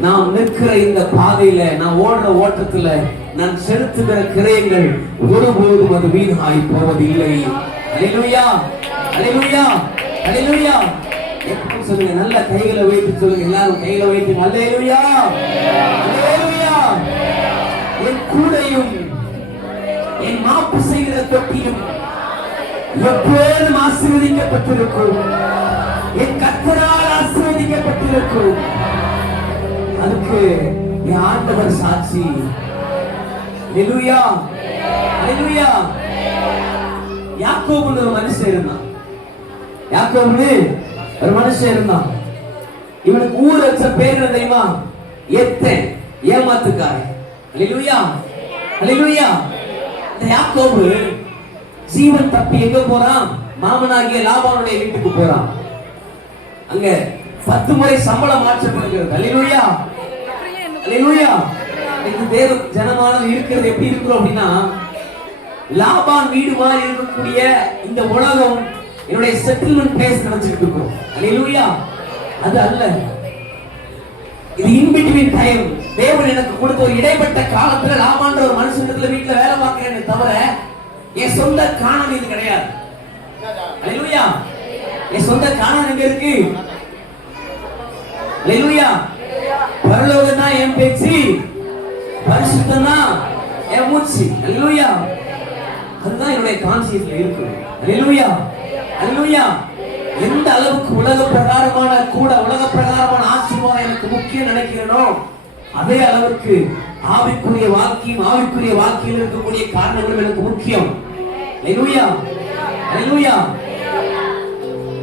நாம் நிற்கிற இந்த பாதையில, நான் ஓடுற ஓட்டத்துல நான் செலுத்துகிற கிரயங்கள் ஒருபோதும் அது வீணாய் போவதில்லை. அல்லேலூயா, அல்லேலூயா, அல்லேலூயா. சொல்லுங்க, நல்ல கைகளை வைத்து சொல்லுங்க, எல்லாரும் கைகளை வைத்து அல்லேலூயா அல்லேலூயா. என் கூடையும் என் மாப்பு செய்கிற தொட்டியும் எப்போதும் ஆசீர்வதிக்கப்பட்டிருக்கும். என் கர்த்தரால் ஆசீர்வதிக்கப்பட்டிருக்கும். அதுக்கு என் ஆண்டவர் சாட்சி. அல்லேலூயா அல்லேலூயா. யாக்கோபுன்னு ஒரு மனுஷன் இருந்தான். யாக்கோபுன்னு ஒரு மனுஷன் இருந்தான். இவனுக்கு ஊர் வச்ச பேர் என்ன தெரியுமா? எத்தேன், ஏமாத்துக்காரன். அல்லேலூயா அல்லேலூயா. இந்த யாக்கோபு ஜீவன் தப்பி எங்க போறான்? மாமனாகிய லாபானுடைய வீட்டுக்கு போறான். அங்க 10 முறை சம்பளம் மாற்றப்படுகிறது. அல்லேலூயா அல்லேலூயா. இந்த தேவ ஜனமானது இருக்கிறது எப்படி இருக்கிறோம் அப்படின்னா, லாபான் வீடு மாதிரி இருக்கக்கூடிய இந்த உலகம் என்னுடைய செட்டில்மெண்ட் பிளேஸ் நினைச்சிட்டு இருக்கிறோம். அல்லேலூயா. அது அல்ல. இது இன் பிட்வீன் டைம். தேவன் எனக்கு கொடுத்த ஒரு இடைப்பட்ட காலத்துல லாபான்ற ஒரு மனுஷனிடத்துல வீட்டுல வேலை பார்க்கிறேன்னு தவிர என் சொந்த காணம் இது கிடையாது. அல்லேலூயா. என் சொந்த காணம் எங்க இருக்கு? அல்லேலூயா. பரலோகம் தான் என் பேச்சு, பரிசுத்தம் தான் என் மூச்சு. அல்லேலூயா. அதுதான் என்னுடைய கான்சியஸ்ல இருக்கு. அல்லேலூயா அல்லேலூயா. எந்த அளவுக்கு உலக பிரகாரமான ஆசீர்வாதம் எனக்கு முக்கியம் நினைக்கிறேனோ அதே அளவுக்கு ஆவிக்குரிய வாழ்க்கையில் இருக்கக்கூடிய காரணங்கள் எனக்கு முக்கியம். அல்லேலூயா அல்லேலூயா.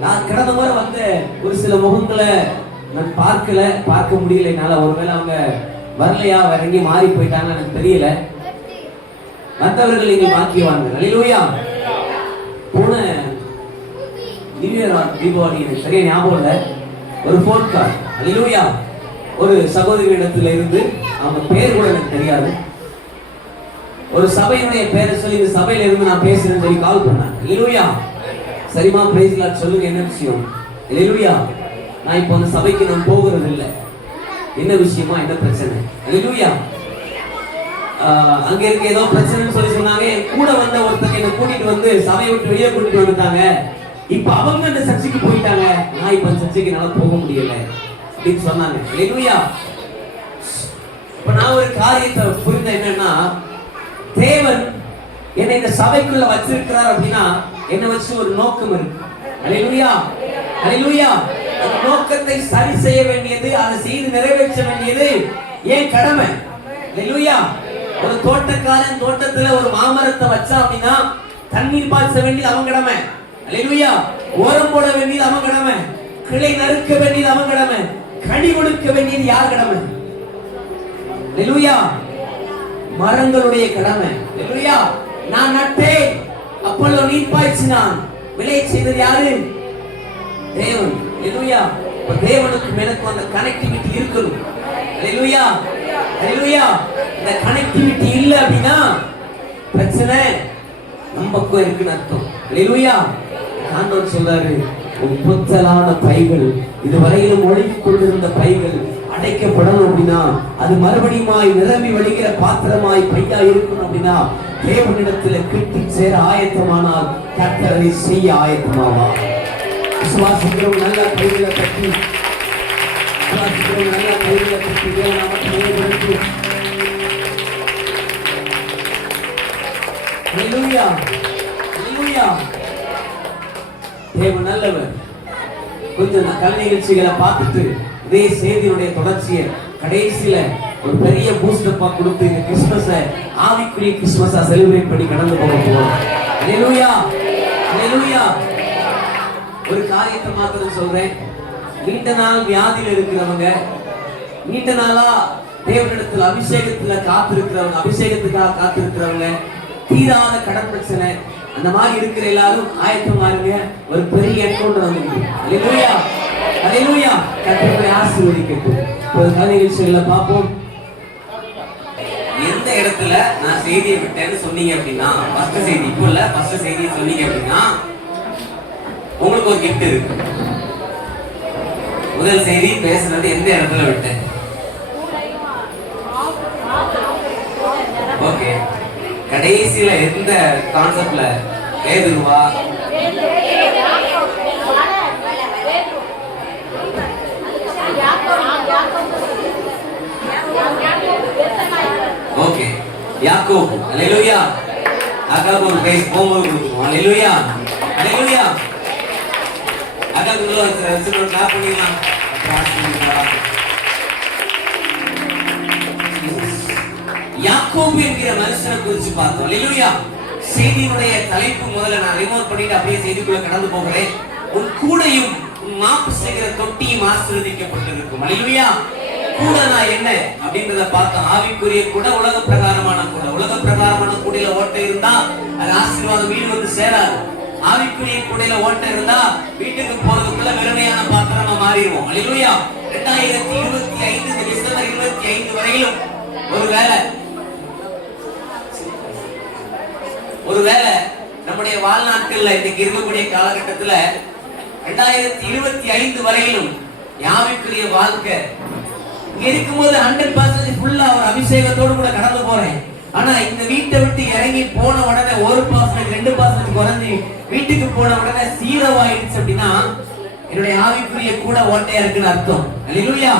நான் கடந்த முறை வந்த ஒரு சில முகங்களை நான் பார்க்க முடியல என்னால. ஒருவேளை அவங்க வரலையா, வேற எங்கேயும் மாறி போயிட்டாங்க எனக்கு தெரியல. மற்றவர்கள் இங்கே பாக்கியவான்கள். அல்லேலூயா. போன நியூ இயர் தீபாவளி எனக்கு சரியா ஞாபகம் இல்லை, ஒரு போன் கால். அல்லேலூயா. ஒரு சகோதரியிடத்துல இருந்து, அவங்க பேர் கூட எனக்கு தெரியாது, ஒரு சபையினுடைய பேரை சொல்லி இந்த சபையில இருந்து நான் பேசுறேன்னு சொல்லி கால் பண்ணாங்க. அல்லேலூயா. சரிமா, பிரைஸ் லார்ட், சொல்லுங்க என்ன விஷயம்? அல்லேலூயா. நான் இப்போ அந்த சபைக்கு நான் போகிறது இல்லை. என்ன விஷயமா, என்ன பிரச்சனை? அல்லேலூயா. அங்க இருக்க ஏதோ பிரச்சனைன்னு சொல்லி சொன்னாங்க. என் கூட வந்த ஒருத்தங்க என்ன கூட்டிட்டு வந்து சபையை விட்டு வெளியே கூட்டிட்டு வந்துட்டாங்க. இப்ப அவங்க அந்த சர்ச்சைக்கு போயிட்டாங்க. நான் இப்ப அந்த சர்ச்சைக்கு என்னால போக முடியல அப்படின்னு சொன்னாங்க. அல்லேலூயா. இப்ப நான் ஒரு காரியத்தை புரிந்த என்னன்னா, தேவன் என்னை இந்த சபைக்குள்ள வச்சிருக்கிறார் அப்படின்னா என்ன வச்சு ஒரு நோக்கம் இருக்கு. அல்லேலூயா அல்லேலூயா. அந்த நோக்கத்தை சரி செய்ய வேண்டியது, அதை செய்து நிறைவேற்ற வேண்டியது ஏன் கடமை. அல்லேலூயா. ஒரு தோட்டக்காரன் தோட்டத்துல ஒரு மாமரத்தை வச்சா அப்படின்னா தண்ணீர் பாய்ச்ச வேண்டியது அவன் கடமை. அல்லேலூயா. உரம் போட வேண்டியது அவன் கடமை. கிளை நறுக்க வேண்டியது அவன் கடமை. கனி கொடுக்க வேண்டியது யார் கடமை? அல்லேலூயா. மரங்களுடைய கடமை. அல்லேலூயா. நான் நட்டேன், அப்பொழுது நீர் பாய்ச்சினான், விளைய செய்தது யாரு? தேவன். அல்லேலூயா. தேவனுக்கு எனக்கு அந்த கனெக்டிவிட்டி இருக்கணும். அல்லேலூயா அல்லேலூயா. இந்த கனெக்டிவிட்டி இல்ல அப்படின்னா பிரச்சனை நம்ம பக்கம் இருக்குன்னு அர்த்தம். அல்லேலூயா. ஆண்டவர் சொல்றாரு, புத்தலான பைகள், இதுவரையிலும் ஒழுகிக் கொண்டிருந்த பைகள் அடைக்கப்படணும் அப்படின்னா, அது மறுபடியும் நிரம்பி வழிகிற பாத்திரமாய் பையா இருக்கணும் அப்படின்னா தேவனிடத்துல கிட்டி சேர ஆயத்தமானால் கர்த்தர் அதை செய்ய ஆயத்தமாவா. விசுவாசிக்கிறவங்க நல்ல கைகளை கட்டி, நல்ல கைகளை கட்டி தேவனாமத்தை. அல்லேலூயா அல்லேலூயா. தேவன் நல்லவர். கொஞ்சம் கலை நிகழ்ச்சிகளை பார்த்துட்டு இதே செய்தியுடைய தொடர்ச்சியை கடைசியில ஒரு பெரிய பூஸ்டப்பா கொடுத்து இந்த கிறிஸ்துமஸ ஆவிக்குரிய கிறிஸ்துமஸா செலிப்ரேட் பண்ணி கடந்து போக போறோம். அல்லேலூயா அல்லேலூயா. ஒரு காரியத்தை மாத்திரம் சொல்றேன். நீண்ட நாள் வியாதியில இருக்கிறவங்க, நீண்ட நாளா தேவனிடத்துல அபிஷேகத்துல காத்திருக்கிறவங்க, அபிஷேகத்துக்காக காத்திருக்கிறவங்க, தீராத கடன் பிரச்சனை, அந்த மாதிரி இருக்கிற எல்லாரும் ஆயத்தமா இருங்க. ஒரு பெரிய என்கவுண்டர் வந்து. அல்லேலூயா அல்லேலூயா. கர்த்தரை ஆசீர்வதிக்கட்டும். ஒரு கதை நிகழ்ச்சிகளை பார்ப்போம். எந்த இடத்துல நான் செய்தியை விட்டேன்னு சொன்னீங்க அப்படின்னா, ஃபர்ஸ்ட் செய்தி இப்போ இல்ல, ஃபர்ஸ்ட் செய்தியை சொன்னீங்க அப்படின்னா உங்களுக்கு ஒரு கிஃப்ட் இருக்கு. முதல் செய்தி பேசுறது எந்த இடத்துல விட்டேன்? ஓகே. கடைசியில எந்த கான்செப்ட்ல? பேதுருவா? ஓகே யாக்கோபு. அல்லேலூயா. அக்காவுக்கு ஒரு பிரைஸ் போகும்போது கொடுத்துருவோம். அல்லேலூயா. அல்லேலூயா. அக்காவுக்கு ஒரு கிளாப் பண்ணிடலாம். யாக்கோபு என்கிற மனுஷனை குறித்து பார்த்தோம். அல்லேலூயா. செய்தியினுடைய தலைப்பு முதல்ல நான் ரிமோட் பண்ணிட்டு அப்படியே செய்திக்குள்ள கடந்து போகிறேன். உன் கூடையும் உன் மாப்பு செய்கிற தொட்டியும் ஆசீர்வதிக்கப்பட்டிருக்கும். அல்லேலூயா. கூட நான் என்ன அப்படின்றத பார்த்தோம். ஆவிக்குரிய கூட, உலக பிரகாரமான கூட. உலக பிரகாரமான கூடையில ஓட்டை இருந்தா அது ஆசீர்வாதம் வீடு வந்து சேராது. ஆவிக்குரிய கூடையில ஓட்டை இருந்தா வீட்டுக்கு போறதுக்குள்ள வெறுமையான பாத்திரமா மாறிடுவோம். அல்லேலூயா. 2025 டிசம்பர் 25 வரையிலும் ஒருவேளை நம்முடைய வாழ்நாட்கள்ல இன்னைக்கு இருக்கக்கூடிய காலகட்டத்துல 2025 வரையிலும் ஆவிக்குரிய வாழ்க்கை இங்க இருக்கும்போது 100% ஃபுல்லா ஒரு அபிஷேகத்தோடு கூட கடந்து போறேன். ஆனா இந்த வீட்டை விட்டு இறங்கி போன உடனே 1% 2% குறைஞ்சி வீட்டுக்கு போன உடனே சீரவாயிடுச்சு அப்படின்னா என்னுடைய ஆவிக்குரிய கூட ஓட்டையா இருக்குன்னு அர்த்தம். அல்லேலூயா.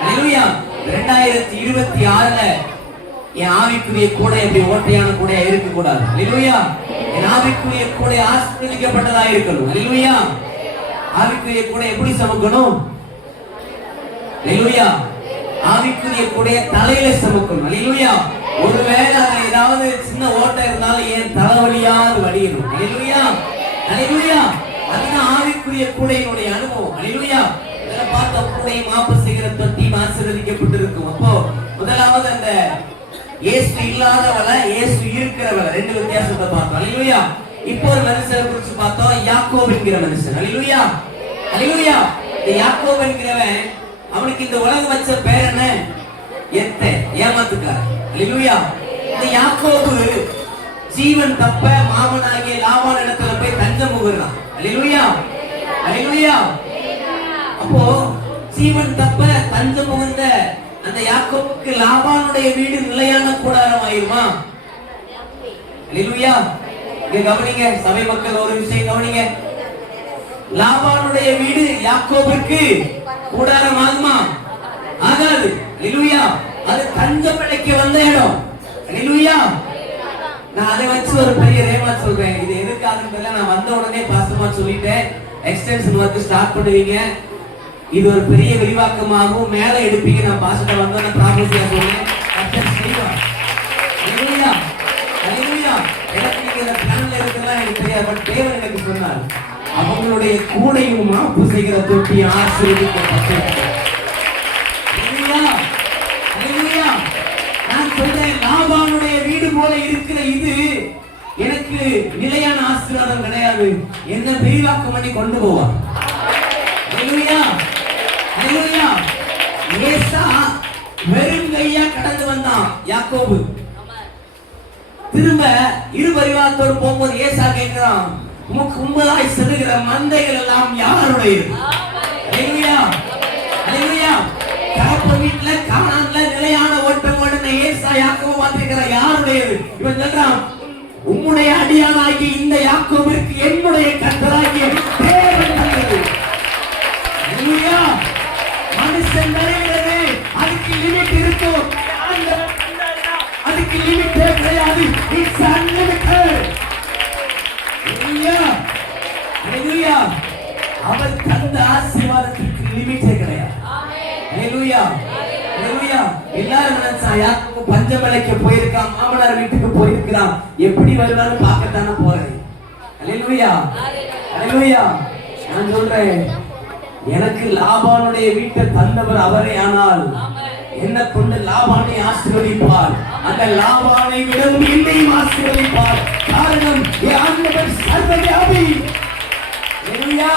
அல்லேலூயா. 2026ல என் ஆவிக்குரிய கூட எப்படி ஓட்டையான கூட இருக்க கூடாது. அல்லேலூயா. என் ஆவிக்குரிய கூட ஆசீர்வதிக்கப்பட்டதா இருக்கணும். அல்லேலூயா. ஆவிக்குரிய கூட எப்படி சமக்கணும்? அல்லேலூயா. ஆவிக்குரிய கூட தலையில சமக்கணும். அல்லேலூயா. ஒருவேளை ஏதாவது சின்ன ஓட்டை இருந்தாலும் என் தலைவலியா அது வடியணும். அல்லேலூயா. அல்லேலூயா. அதுதான் ஆவிக்குரிய கூடையினுடைய அனுபவம். அல்லேலூயா. இதெல்லாம் பார்த்த கூடை மாப்பு செய்கிற தொட்டி ஆசீர்வதிக்கப்பட்டிருக்கும். அப்போ முதலாவது அந்த இயேசு இல்லாதவள, இயேசு இருக்கிறவள, ரெண்டு வித்தியாசத்தை பார்த்தோம். அல்லேலூயா. இப்போ ஒரு மனுஷனை குறித்து பார்த்தோம். யாக்கோபு என்கிற மனுஷன். அல்லேலூயா. அல்லேலூயா. இந்த யாக்கோபு என்கிறவன் அவனுக்கு இந்த உலகம் வச்ச பேர் என்ன? ஏமாத்துக்கார். அல்லேலூயா. இந்த யாக்கோபு ஜீவன் தப்ப மாமனாகிய லாபான் இடத்துல போய் தஞ்சம் புகுறான். அல்லேலூயா. அல்லேலூயா. அப்போ ஜீவன் தப்ப தஞ்சம் புகுந்த அந்த யாக்கோபுக்கு லாபானுடைய வீடு நிலையான கூடாரம் ஆயிருமா? அல்லேலூயா. இங்க கவனிங்க சபை மக்கள், ஒரு விஷயம் கவனிங்க. லாபானுடைய வீடு யாக்கோபுக்கு கூடாரம் ஆகுமா? ஆகாது. அல்லேலூயா. அது தஞ்சம் பிழைக்க வந்த இடம். அல்லேலூயா. நான் அதை வச்சு ஒரு பெரிய ரேமா சொல்றேன். இது எதுக்காகன்னு தெரியல. நான் வந்த உடனே பாஸ்டமா சொல்லிட்டேன், எக்ஸ்டென்ஷன் ஒர்க் ஸ்டார்ட் பண்ணுவீங்க, இது ஒரு பெரிய விரிவாக்கமாகும், மேல எடுப்பீங்க. நான் பாஸ்டர் வந்தோட ப்ராபஸியா சொல்றேன். அல்லேலூயா. அல்லேலூயா. எனக்கு நீங்க இந்த பிளான்ல இருக்கலாம் எனக்கு தெரியாது. பட் தேவன் எனக்கு சொன்னார், அவங்களுடைய கூடையும் மாப்பு செய்கிற தொட்டி ஆசீர்வதிக்கப்பட்டது. நான் சொல்றேன், லாபானுடைய வீடு போல இருக்கிற இது எனக்கு நிலையான ஆசீர்வாதம் கிடையாது. என்ன விரிவாக்கம் பண்ணி கொண்டு போவார். அல்லேலூயா. அல்லேலூயா. ஏசா வெறும் கையா கடந்து வந்தான். யாக்கோபு திரும்ப இரு பரிவாரத்தோடு போகும்போது ஏசா கேட்கிறான், உமக்கு உண்மையாய் செல்லுகிற மந்தைகள் எல்லாம் யாருடையது? அல்லேலூயா. அல்லேலூயா. தகப்பன் வீட்டுல கானான்ல நிலையான ஓட்டம் ஓடுன ஏசா யாக்கோபு பார்த்திருக்கிற யாருடையது? இவன் சொல்றான், உம்முடைய அடியானாகி இந்த யாக்கோபிற்கு என்னுடைய கர்த்தராகிய தேவன் தந்தது. அல்லேலூயா. மனுஷன் நிறைவேறது அதுக்கு லிமிட் இருக்கும். அதுக்கு லிமிட்டே கிடையாது. It's unlimited. அல்லேலூயா. அல்லேலூயா. அவர் தந்த ஆசீர்வாதத்துக்கு லிமிட்டே கிடையாது. அல்லேலூயா. அல்லேலூயா. எல்லாரும் நினைச்சா யாக்கோபு பஞ்சமலைக்கு போயிருக்கான், மாமனார் வீட்டுக்கு போயிருக்கிறான், எப்படி வருவான்னு பார்க்கத்தானே போறேன். அல்லேலூயா. அல்லேலூயா. நான் சொல்றேன், எனக்கு லாபானுடைய வீட்டை தந்தவர் அவரே. ஆனால் என்ன கொண்டு லாபானை ஆசீர்வதிப்பார், அந்த லாபானை விடவும் என்னையும் ஆசீர்வதிப்பார். காரணம் என் ஆண்டவர் சர்வவியாபி. அல்லேலூயா.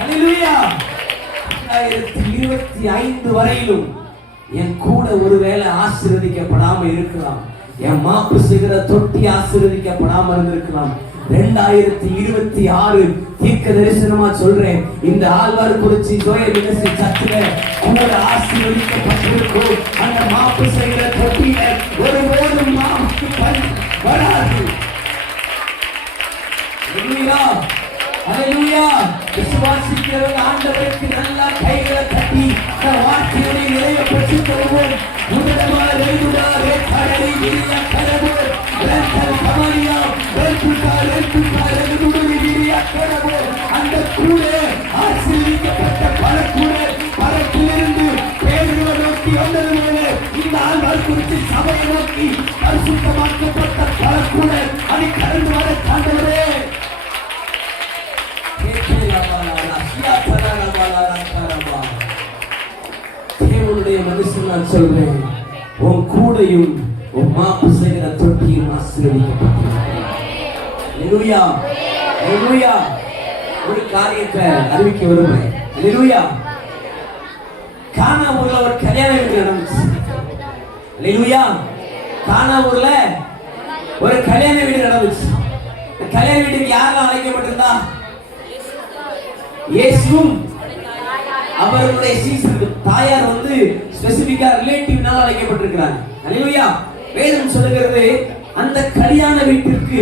அல்லேலூயா. 2025 வரையிலும் என் கூட ஒருவேளை ஆசீர்வதிக்கப்படாம இருக்கலாம், என் மாப்பு செய்கிற தொட்டி ஆசீர்வதிக்கப்படாம இருந்திருக்கலாம். 2026 தீர்க்க தரிசனமா சொல்றேன், இந்த ஆழ்வார் குறிச்சி ஜோயல் மினிஸ்ட்ரி சர்ச்சில கூட ஆசீர்வதிக்கப்பட்டிருக்கும். அந்த மாப்பு செய்கிற தொட்டியில ஒருபோதும் மாவுக்கு வராது. அல்லேலூயா. அல்லேலூயா. விசுவாசிக்கிறவர்கள் ஆண்டவருக்கு நல்ல கைகளை தட்டி வார்த்தையை நிறைய பெற்றுக் கொள்வோம். முதலமாக குறித்து சபையை நோக்கி பரிசுத்தமாக்கப்பட்ட பலக்குள்ள அதை கடந்து வர ஆண்டவரே தேவனுடைய மனுஷன் நான் சொல்றேன், உன் கூடையும் உன் மாப்பு செய்கிற தொட்டியும் ஆசீர்வதிக்கப்பட்டிருக்கிறது. ஒரு காரியத்தை அறிவிக்க விரும்புகிறேன். அல்லேலூயா. கானாவூர்ல ஒரு கல்யாண வீடு நடந்துச்சு. அல்லேலூயா. கானாவூர்ல ஒரு கல்யாண வீடு நடந்துச்சு. கல்யாண வீட்டுக்கு யாரெல்லாம் அழைக்கப்பட்டிருந்தா? இயேசுவும் அவருடைய சீசர்கள். தாயார் வந்து ஸ்பெசிபிக்கா ரிலேட்டிவ்னால அழைக்கப்பட்டிருக்கிறாங்க. அல்லேலூயா. வேதம் சொல்லுகிறது, அந்த கல்யாண வீட்டிற்கு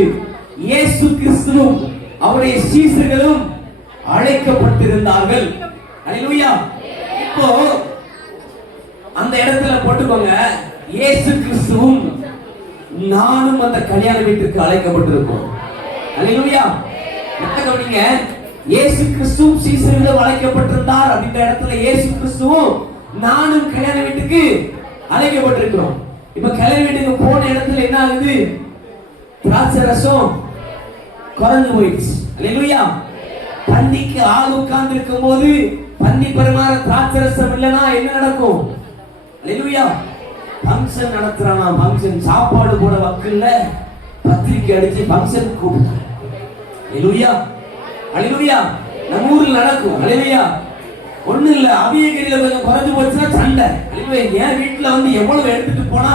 இயேசு கிறிஸ்துவும் அவருடைய சீசர்களும் அழைக்கப்பட்டிருந்தார்கள். அல்லேலூயா. இப்போ அந்த இடத்துல போட்டுக்கோங்க, இயேசு கிறிஸ்துவும் நானும் அந்த கல்யாண வீட்டுக்கு அழைக்கப்பட்டிருக்கோம். அல்லேலூயா. கவனிங்க, இயேசு கிறிஸ்துவும் சீசர்களும் அழைக்கப்பட்டிருந்தார் அப்படின்ற இடத்துல இயேசு கிறிஸ்துவும் நானும் கல்யாண வீட்டுக்கு அழைக்கப்பட்டிருக்கிறோம். இப்ப கல்யாண வீட்டுக்கு போன இடத்துல என்ன ஆகுது? திராட்சை ரசம் குறைஞ்சு போயிடுச்சு. அல்லேலூயா. பந்திக்கு ஆள் உட்கார்ந்து இருக்கும் போது பந்தி பரிமாற திராட்சை ரசம் இல்லைன்னா என்ன நடக்கும்? அல்லேலூயா. ஃபங்க்ஷன் நடத்துறானா, ஃபங்க்ஷன் சாப்பாடு போட வக்கில்ல பத்திரிக்கை அடிச்சு ஃபங்க்ஷன் கூப்பிட்டாங்க. அல்லேலூயா. அல்லேலூயா. நம்ம ஊர்ல நடக்கும். அல்லேலூயா. ஒண்ணு இல்ல, அபியகிரியில கொஞ்சம் குறைஞ்சு போச்சுன்னா சண்டை. அல்லேலூயா. என் வீட்டுல வந்து எவ்வளவு எடுத்துட்டு போனா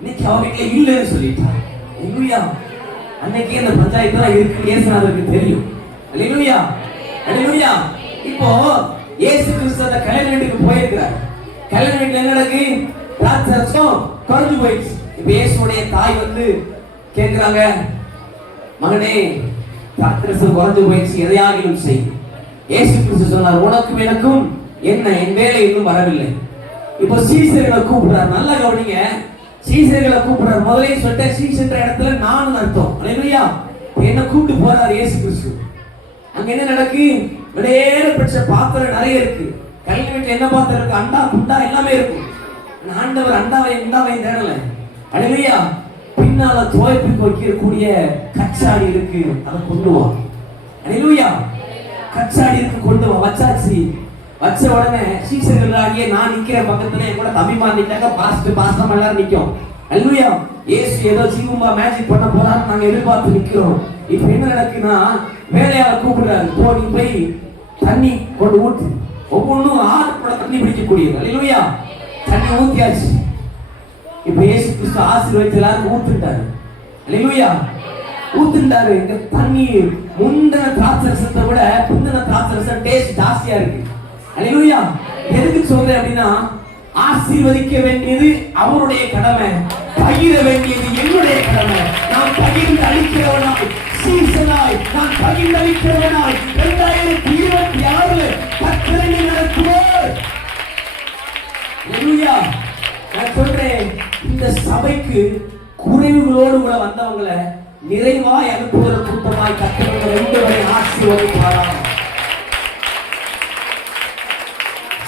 இன்னைக்கு அவ வீட்டுல இல்லைன்னு சொல்லிட்டாங்க. அல்லேலூயா. அன்னைக்கு அந்த பஞ்சாயத்து தான் இருக்கு, இயேசுநாதருக்கு தெரியும். அல்லேலூயா. அல்லேலூயா. இப்போ இயேசு கிறிஸ்து அந்த கல்யாண வீட்டுக்கு போயிருக்கிறார். கல்யாண வீட்டுல என்ன நடக்கு? திராட்சை ரசம் குறைஞ்சு போயிடுச்சு. இப்ப இயேசுடைய தாய் வந்து கேட்கிறாங்க, மகனே திராட்சை ரசம் குறைஞ்சு போயிடுச்சு, எதையாகிலும் செய். இயேசு கிறிஸ்து சொன்னார், உனக்கும் எனக்கும் என்ன, என் வேலை இன்னும் வரவில்லை. இப்போ சீசர்களை கூப்பிடுறார். நல்லா கவனிங்க, சீசர்களை கூப்பிடுறார். முதலே சொல்லிட்டேன், சீசன்ற இடத்துல நான் அர்த்தம். அல்லேலூயா. என்ன கூப்பிட்டு போறார் இயேசு கிறிஸ்து. அங்க என்ன நடக்கு? விலையேறப்பட்ட பாத்திரம் நிறைய இருக்கு. கல்யாண வீட்டுல என்ன பாத்திரம் இருக்கு? அண்டா குண்டா எல்லாமே இருக்கும். ஆண்டவர் அண்டாவை தேடல. அல்லேலூயா. பின்னால துவைப்புக்கு வைக்கக்கூடிய கச்சாடி இருக்கு, அதை கொண்டு வா. அல்லேலூயா. கச்சாடி இருக்கு, கொண்டு வா. வச்சாச்சு. வச்ச உடனே சீசர்களாகிய நான் நிக்கிறேன் பக்கத்துல, என் கூட தம்பிமார் நிக்காங்க, பாஸ்டர் எல்லாரும் நிக்கும். அல்லேலூயா. இயேசு ஏதோ சிங்குமா மேஜிக் பண்ண போறான்னு நாங்க எதிர்பார்த்து நிக்கிறோம். இப்ப என்ன நடக்குன்னா, வேலையாளர் கூப்பிடுறாரு, போய் போய் தண்ணி கொண்டு ஊத்து. ஒவ்வொன்றும் ஆறு கூட தண்ணி பிடிக்கக்கூடியது. அல்லேலூயா. தண்ணி ஊத்தியாச்சு. இப்ப இயேசு கிறிஸ்து ஆசீர்வதித்து எல்லாரும் ஊத்துட்டாரு. அல்லேலூயா. ஊத்துட்டாரு. இந்த தண்ணி முந்தின திராட்சை ரசத்தை விட பிந்தின திராட்சை ரசம் டேஸ்ட் ஜாஸ்தியா இருக்கு. அல்லேலூயா. எதுக்கு சொல்றேன் அப்படின்னா, ஆசீர்வதிக்க வேண்டியது அவருடைய கடமை, பகிர வேண்டியது என்னுடைய கடமை. நான் பகிர்ந்து அளிக்கிறவனாய், சீசனாய், நான் பகிர்ந்து அளிக்கிறவனாய் 2026 கர்த்தரை நடத்துவார். அல்லேலூயா. நான் சொல்றேன், இந்த சபைக்கு குறைவுகளோடு கூட வந்தவங்களை நிறைவாய் அனுப்புகிற கூட்டமாய் கர்த்தர் 2 வரை ஆசீர்வதிப்பாராம்.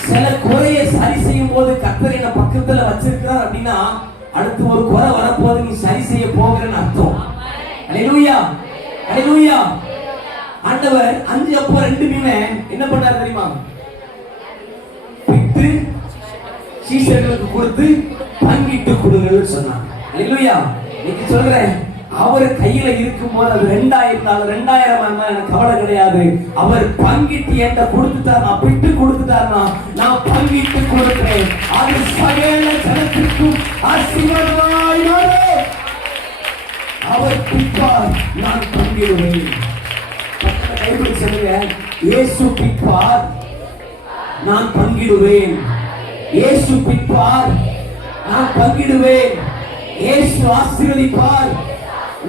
சில குறையை சரி செய்யும் போது கர்த்தரை பக்கத்துல வச்சிருக்கிறார் அப்படின்னா, அடுத்து ஒரு குறை வரப்போது நீ சரி செய்ய போகிறன்னு அர்த்தம். அல்லேலூயா. அல்லேலூயா. ஆண்டவர் 5 அப்போ 2 மீனை என்ன பண்ணாரு தெரியுமா? பிட்டு சீசர்களுக்கு கொடுத்து பங்கிட்டு கொடுங்கன்னு சொன்னாங்க. அல்லேலூயா. இன்னைக்கு சொல்றேன், அவர் கையில இருக்கும் போது அது 2000 இருந்தாலும் 2000 எனக்கு கவலை கிடையாது. அவர் பங்கிட்டு என்கிட்ட கொடுத்துட்டார், பிட்டு கொடுத்துட்டார்னா நான் பங்கிட்டு கொடுக்கிறேன். அது சகல ஜனத்திற்கும் ஆசீர்வாதமாய் மாறும். அவர் பிப்பார், நான் பங்கிடுவேன். பைபிள் சொல்லுங்க, இயேசு பிப்பார், நான் பங்கிடுவேன். இயேசு பிப்பார், நான் பங்கிடுவேன். இயேசு ஆசீர்வதிப்பார்,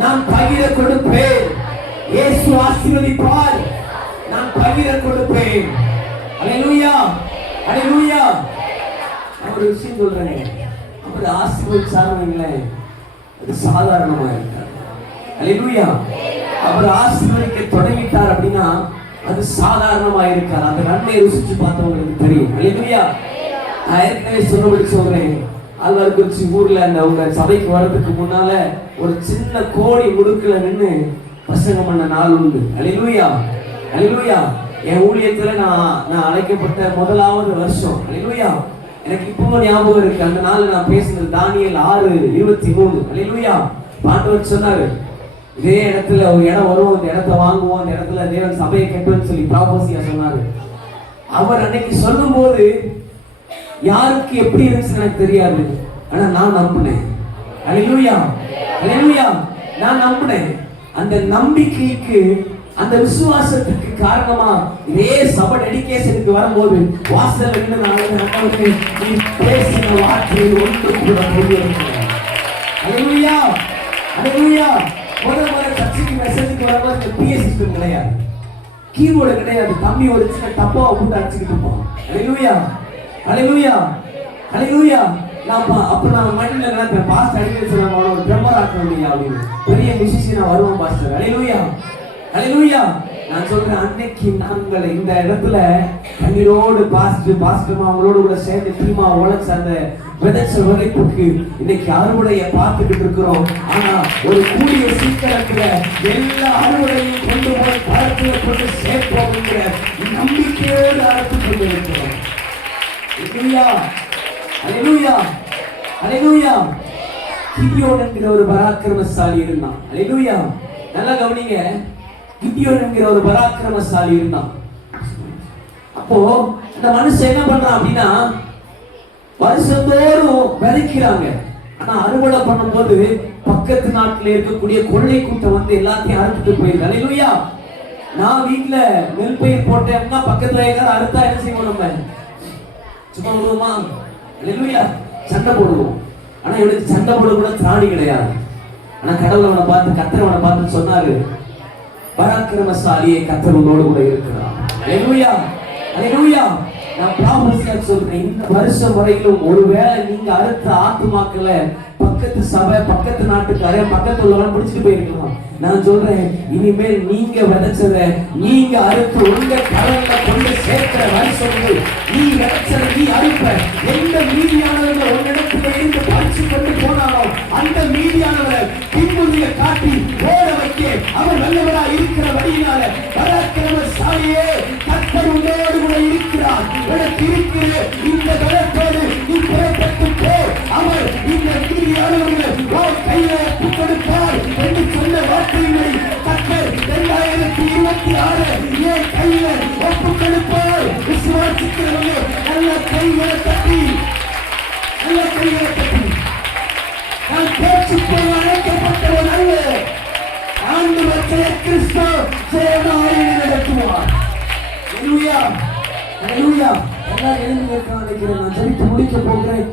நான் பகிர கொடுப்பேன். இயேசு ஆசீர்வதிப்பார், நான் பகிர கொடுப்பேன். அல்லேலூயா. அல்லேலூயா. ஒரு விஷயம் சொல்றேன், அவர் ஆசீர்வதிச்சாருங்களே, அது சாதாரணமா இருக்காது. அல்லேலூயா. அவர் ஆசீர்வதிக்க தொடங்கிட்டார் அப்படின்னா அது சாதாரணமா இருக்காது. அந்த நன்மையை ருசிச்சு பார்த்தவங்களுக்கு தெரியும். அல்லேலூயா. நான் ஏற்கனவே சொன்னபடி சொல்றேன், ஆழ்வார்குறிச்சி ஊர்ல அந்த அவங்க சபைக்கு வர்றதுக்கு முன்னால ஒரு சின்ன கோடி முடுக்குல நின்று பிரசங்கம் பண்ண நாள் உண்டு. அல்லேலூயா, அல்லேலூயா. என் ஊழியத்துல நான் அழைக்கப்பட்ட முதலாவது வருஷம். அல்லேலூயா. எனக்கு இப்போ ஞாபகம் இருக்கு. அந்த நாள் நான் பேசுனது தானியேல் 6:23. அல்லேலூயா. ஆண்டவர் சொன்னாரு, இதே இடத்துல ஒரு இடம் வரும், அந்த இடத்தை வாங்குவோம், அந்த இடத்துல தேவன் சபையை கட்டுவேன்னு சொல்லி ப்ராபசியா சொன்னாரு. அவர் அன்னைக்கு சொல்லும் போது யாருக்கு எப்படி இருந்துச்சு எனக்கு தெரியாது, ஆனா நான் நம்பினேன். அல்லேலூயா, அல்லேலூயா. நான் நம்பினேன். அந்த நம்பிக்கைக்கு, அந்த விசுவாசத்துக்கு காரணமா இதே சபை டெடிகேஷனுக்கு வரும்போது வாசல்ல நின்று நான் நீ பேசின வார்த்தையில் ஒன்று கூட புரியவில்லை. அல்லேலூயா, அல்லேலூயா. முதல்ல சர்ச்சுக்கு மெசேஜுக்கு வரும்போது பிஏ சிஸ்டம் கிடையாது, கீபோர்டு கிடையாது. தம்பி ஒரு சின்ன டப்பாவை போட்டு அடிச்சுக்கிட்டு இருப்போம். அல்லேலூயா, அல்லேலூயா, அல்லேலூயா. நான் மைண்ட்ல நினைப்பேன், பாஸ்டர் அடிக்கடி சொன்னாங்க ஒரு ட்ரம்மர் ஆக்கணும் அப்படின்னு, பெரிய மியூசிஷியனா வருவான் பாஸ்டர். அல்லேலூயா, அல்லேலூயா. நான் சொல்றேன், அன்னைக்கு நாங்கள் இந்த இடத்துல கண்ணீரோடு பாஸ்டர்மா அவங்களோடு கூட சேர்ந்து டீமா உழைச்ச அந்த விதைச்ச விதைப்புக்கு இன்னைக்கு அறுவடையை பார்த்துக்கிட்டு இருக்கிறோம். ஆனா ஒரு கூடிய சீக்கிரத்துல எல்லா அறுவடையும் கொண்டு போய் பழத்துல கொண்டு சேர்ப்போம்ங்கிற நம்பிக்கையோடு அழைத்து கொண்டு இருக்கிறோம். அல்லேலூயா, அல்லேலூயா, அல்லேலூயா. கிதியோன் என்கிற ஒரு பராக்கிரமசாலி இருந்தான். அல்லேலூயா. நல்லா கவனிங்க, கிதியோன் என்கிற ஒரு பராக்கிரமசாலி இருந்தான். அப்போ இந்த மனுஷன் என்ன பண்றான் அப்படின்னா, வருஷந்தோறும் விதைக்கிறாங்க. ஆனா அறுவடை பண்ணும்போது பக்கத்து நாட்டுல இருக்கக்கூடிய கொள்ளை கூட்டம் வந்து எல்லாத்தையும் அறுத்துட்டு போயிருக்கு. அல்லேலூயா. நான் வீட்டுல நெல் பயிர் போட்டேன்னா பக்கத்து வயக்கார அறுத்தா என்ன செய்வோம், நம்ம சும்மா விடுவோமா? அல்லேலூயா. சண்டை போடுவோம். ஆனா இவனுக்கு சண்டை போட கூட திராணி கிடையாது. ஆனா கடவுள் அவனை பார்த்து, கர்த்தர் அவனை பார்த்து சொன்னாரு, பராக்கிரமசாலியை கர்த்தர் உன்னோடு கூட இருக்கிறார். அல்லேலூயா, அல்லேலூயா. நான் ப்ராபசியா சொல்றேன், இந்த வருஷம் வரையிலும் ஒருவேளை நீங்க அறுத்த ஆத்துமாக்கள பக்கத்து சபை, பக்கத்து நாட்டுக்காரன், பக்கத்து உள்ளவன் பிடிச்சிட்டு போயிருக்கலாம். நான் சொல்றேன், இனிமேல் நீங்க விதைச்சத நீங்க அறுத்து உங்க கடல்ல கொண்டு சேர்க்கிற வருஷங்கள் நீ விதைச்சத நீ அறுப்ப. எந்த மீதியானவர்கள் உன்னிடத்துல இருந்து பறிச்சு கொண்டு போனாலும் அந்த மீதியானவரை பின்புதிய காட்டி ஓட வைக்க அவர் நல்லவரா இருக்கிற வழியினால பராக்கிரமசாலியே கர்த்தர் உன்னோடு கூட இருக்கிறார். உனக்கு இருக்கிற இந்த பலத்தோடு நீ புறப்பட்டு போ. அவர் இந்த மீதியானவர்களை கையில கொடுப்பார் என்று சொன்ன வார்த்தைகளை கர்த்தர் 2026 என் கையில ஒப்பு கொடுப்பார். விசுவாசிக்கிறவங்க நல்ல கைகளை தட்டி, நல்ல கைகளை தட்டி. நான் பேச்சுக்கு அழைக்கப்பட்டவன் அல்ல, ஆண்டவர் கிறிஸ்து சேவனாய் நடத்துவார். அல்லேலூயா, அல்லேலூயா. எல்லாரும் எழுந்து நிற்க நினைக்கிறேன். நான் ஜெபித்து முடிக்க போகிறேன்.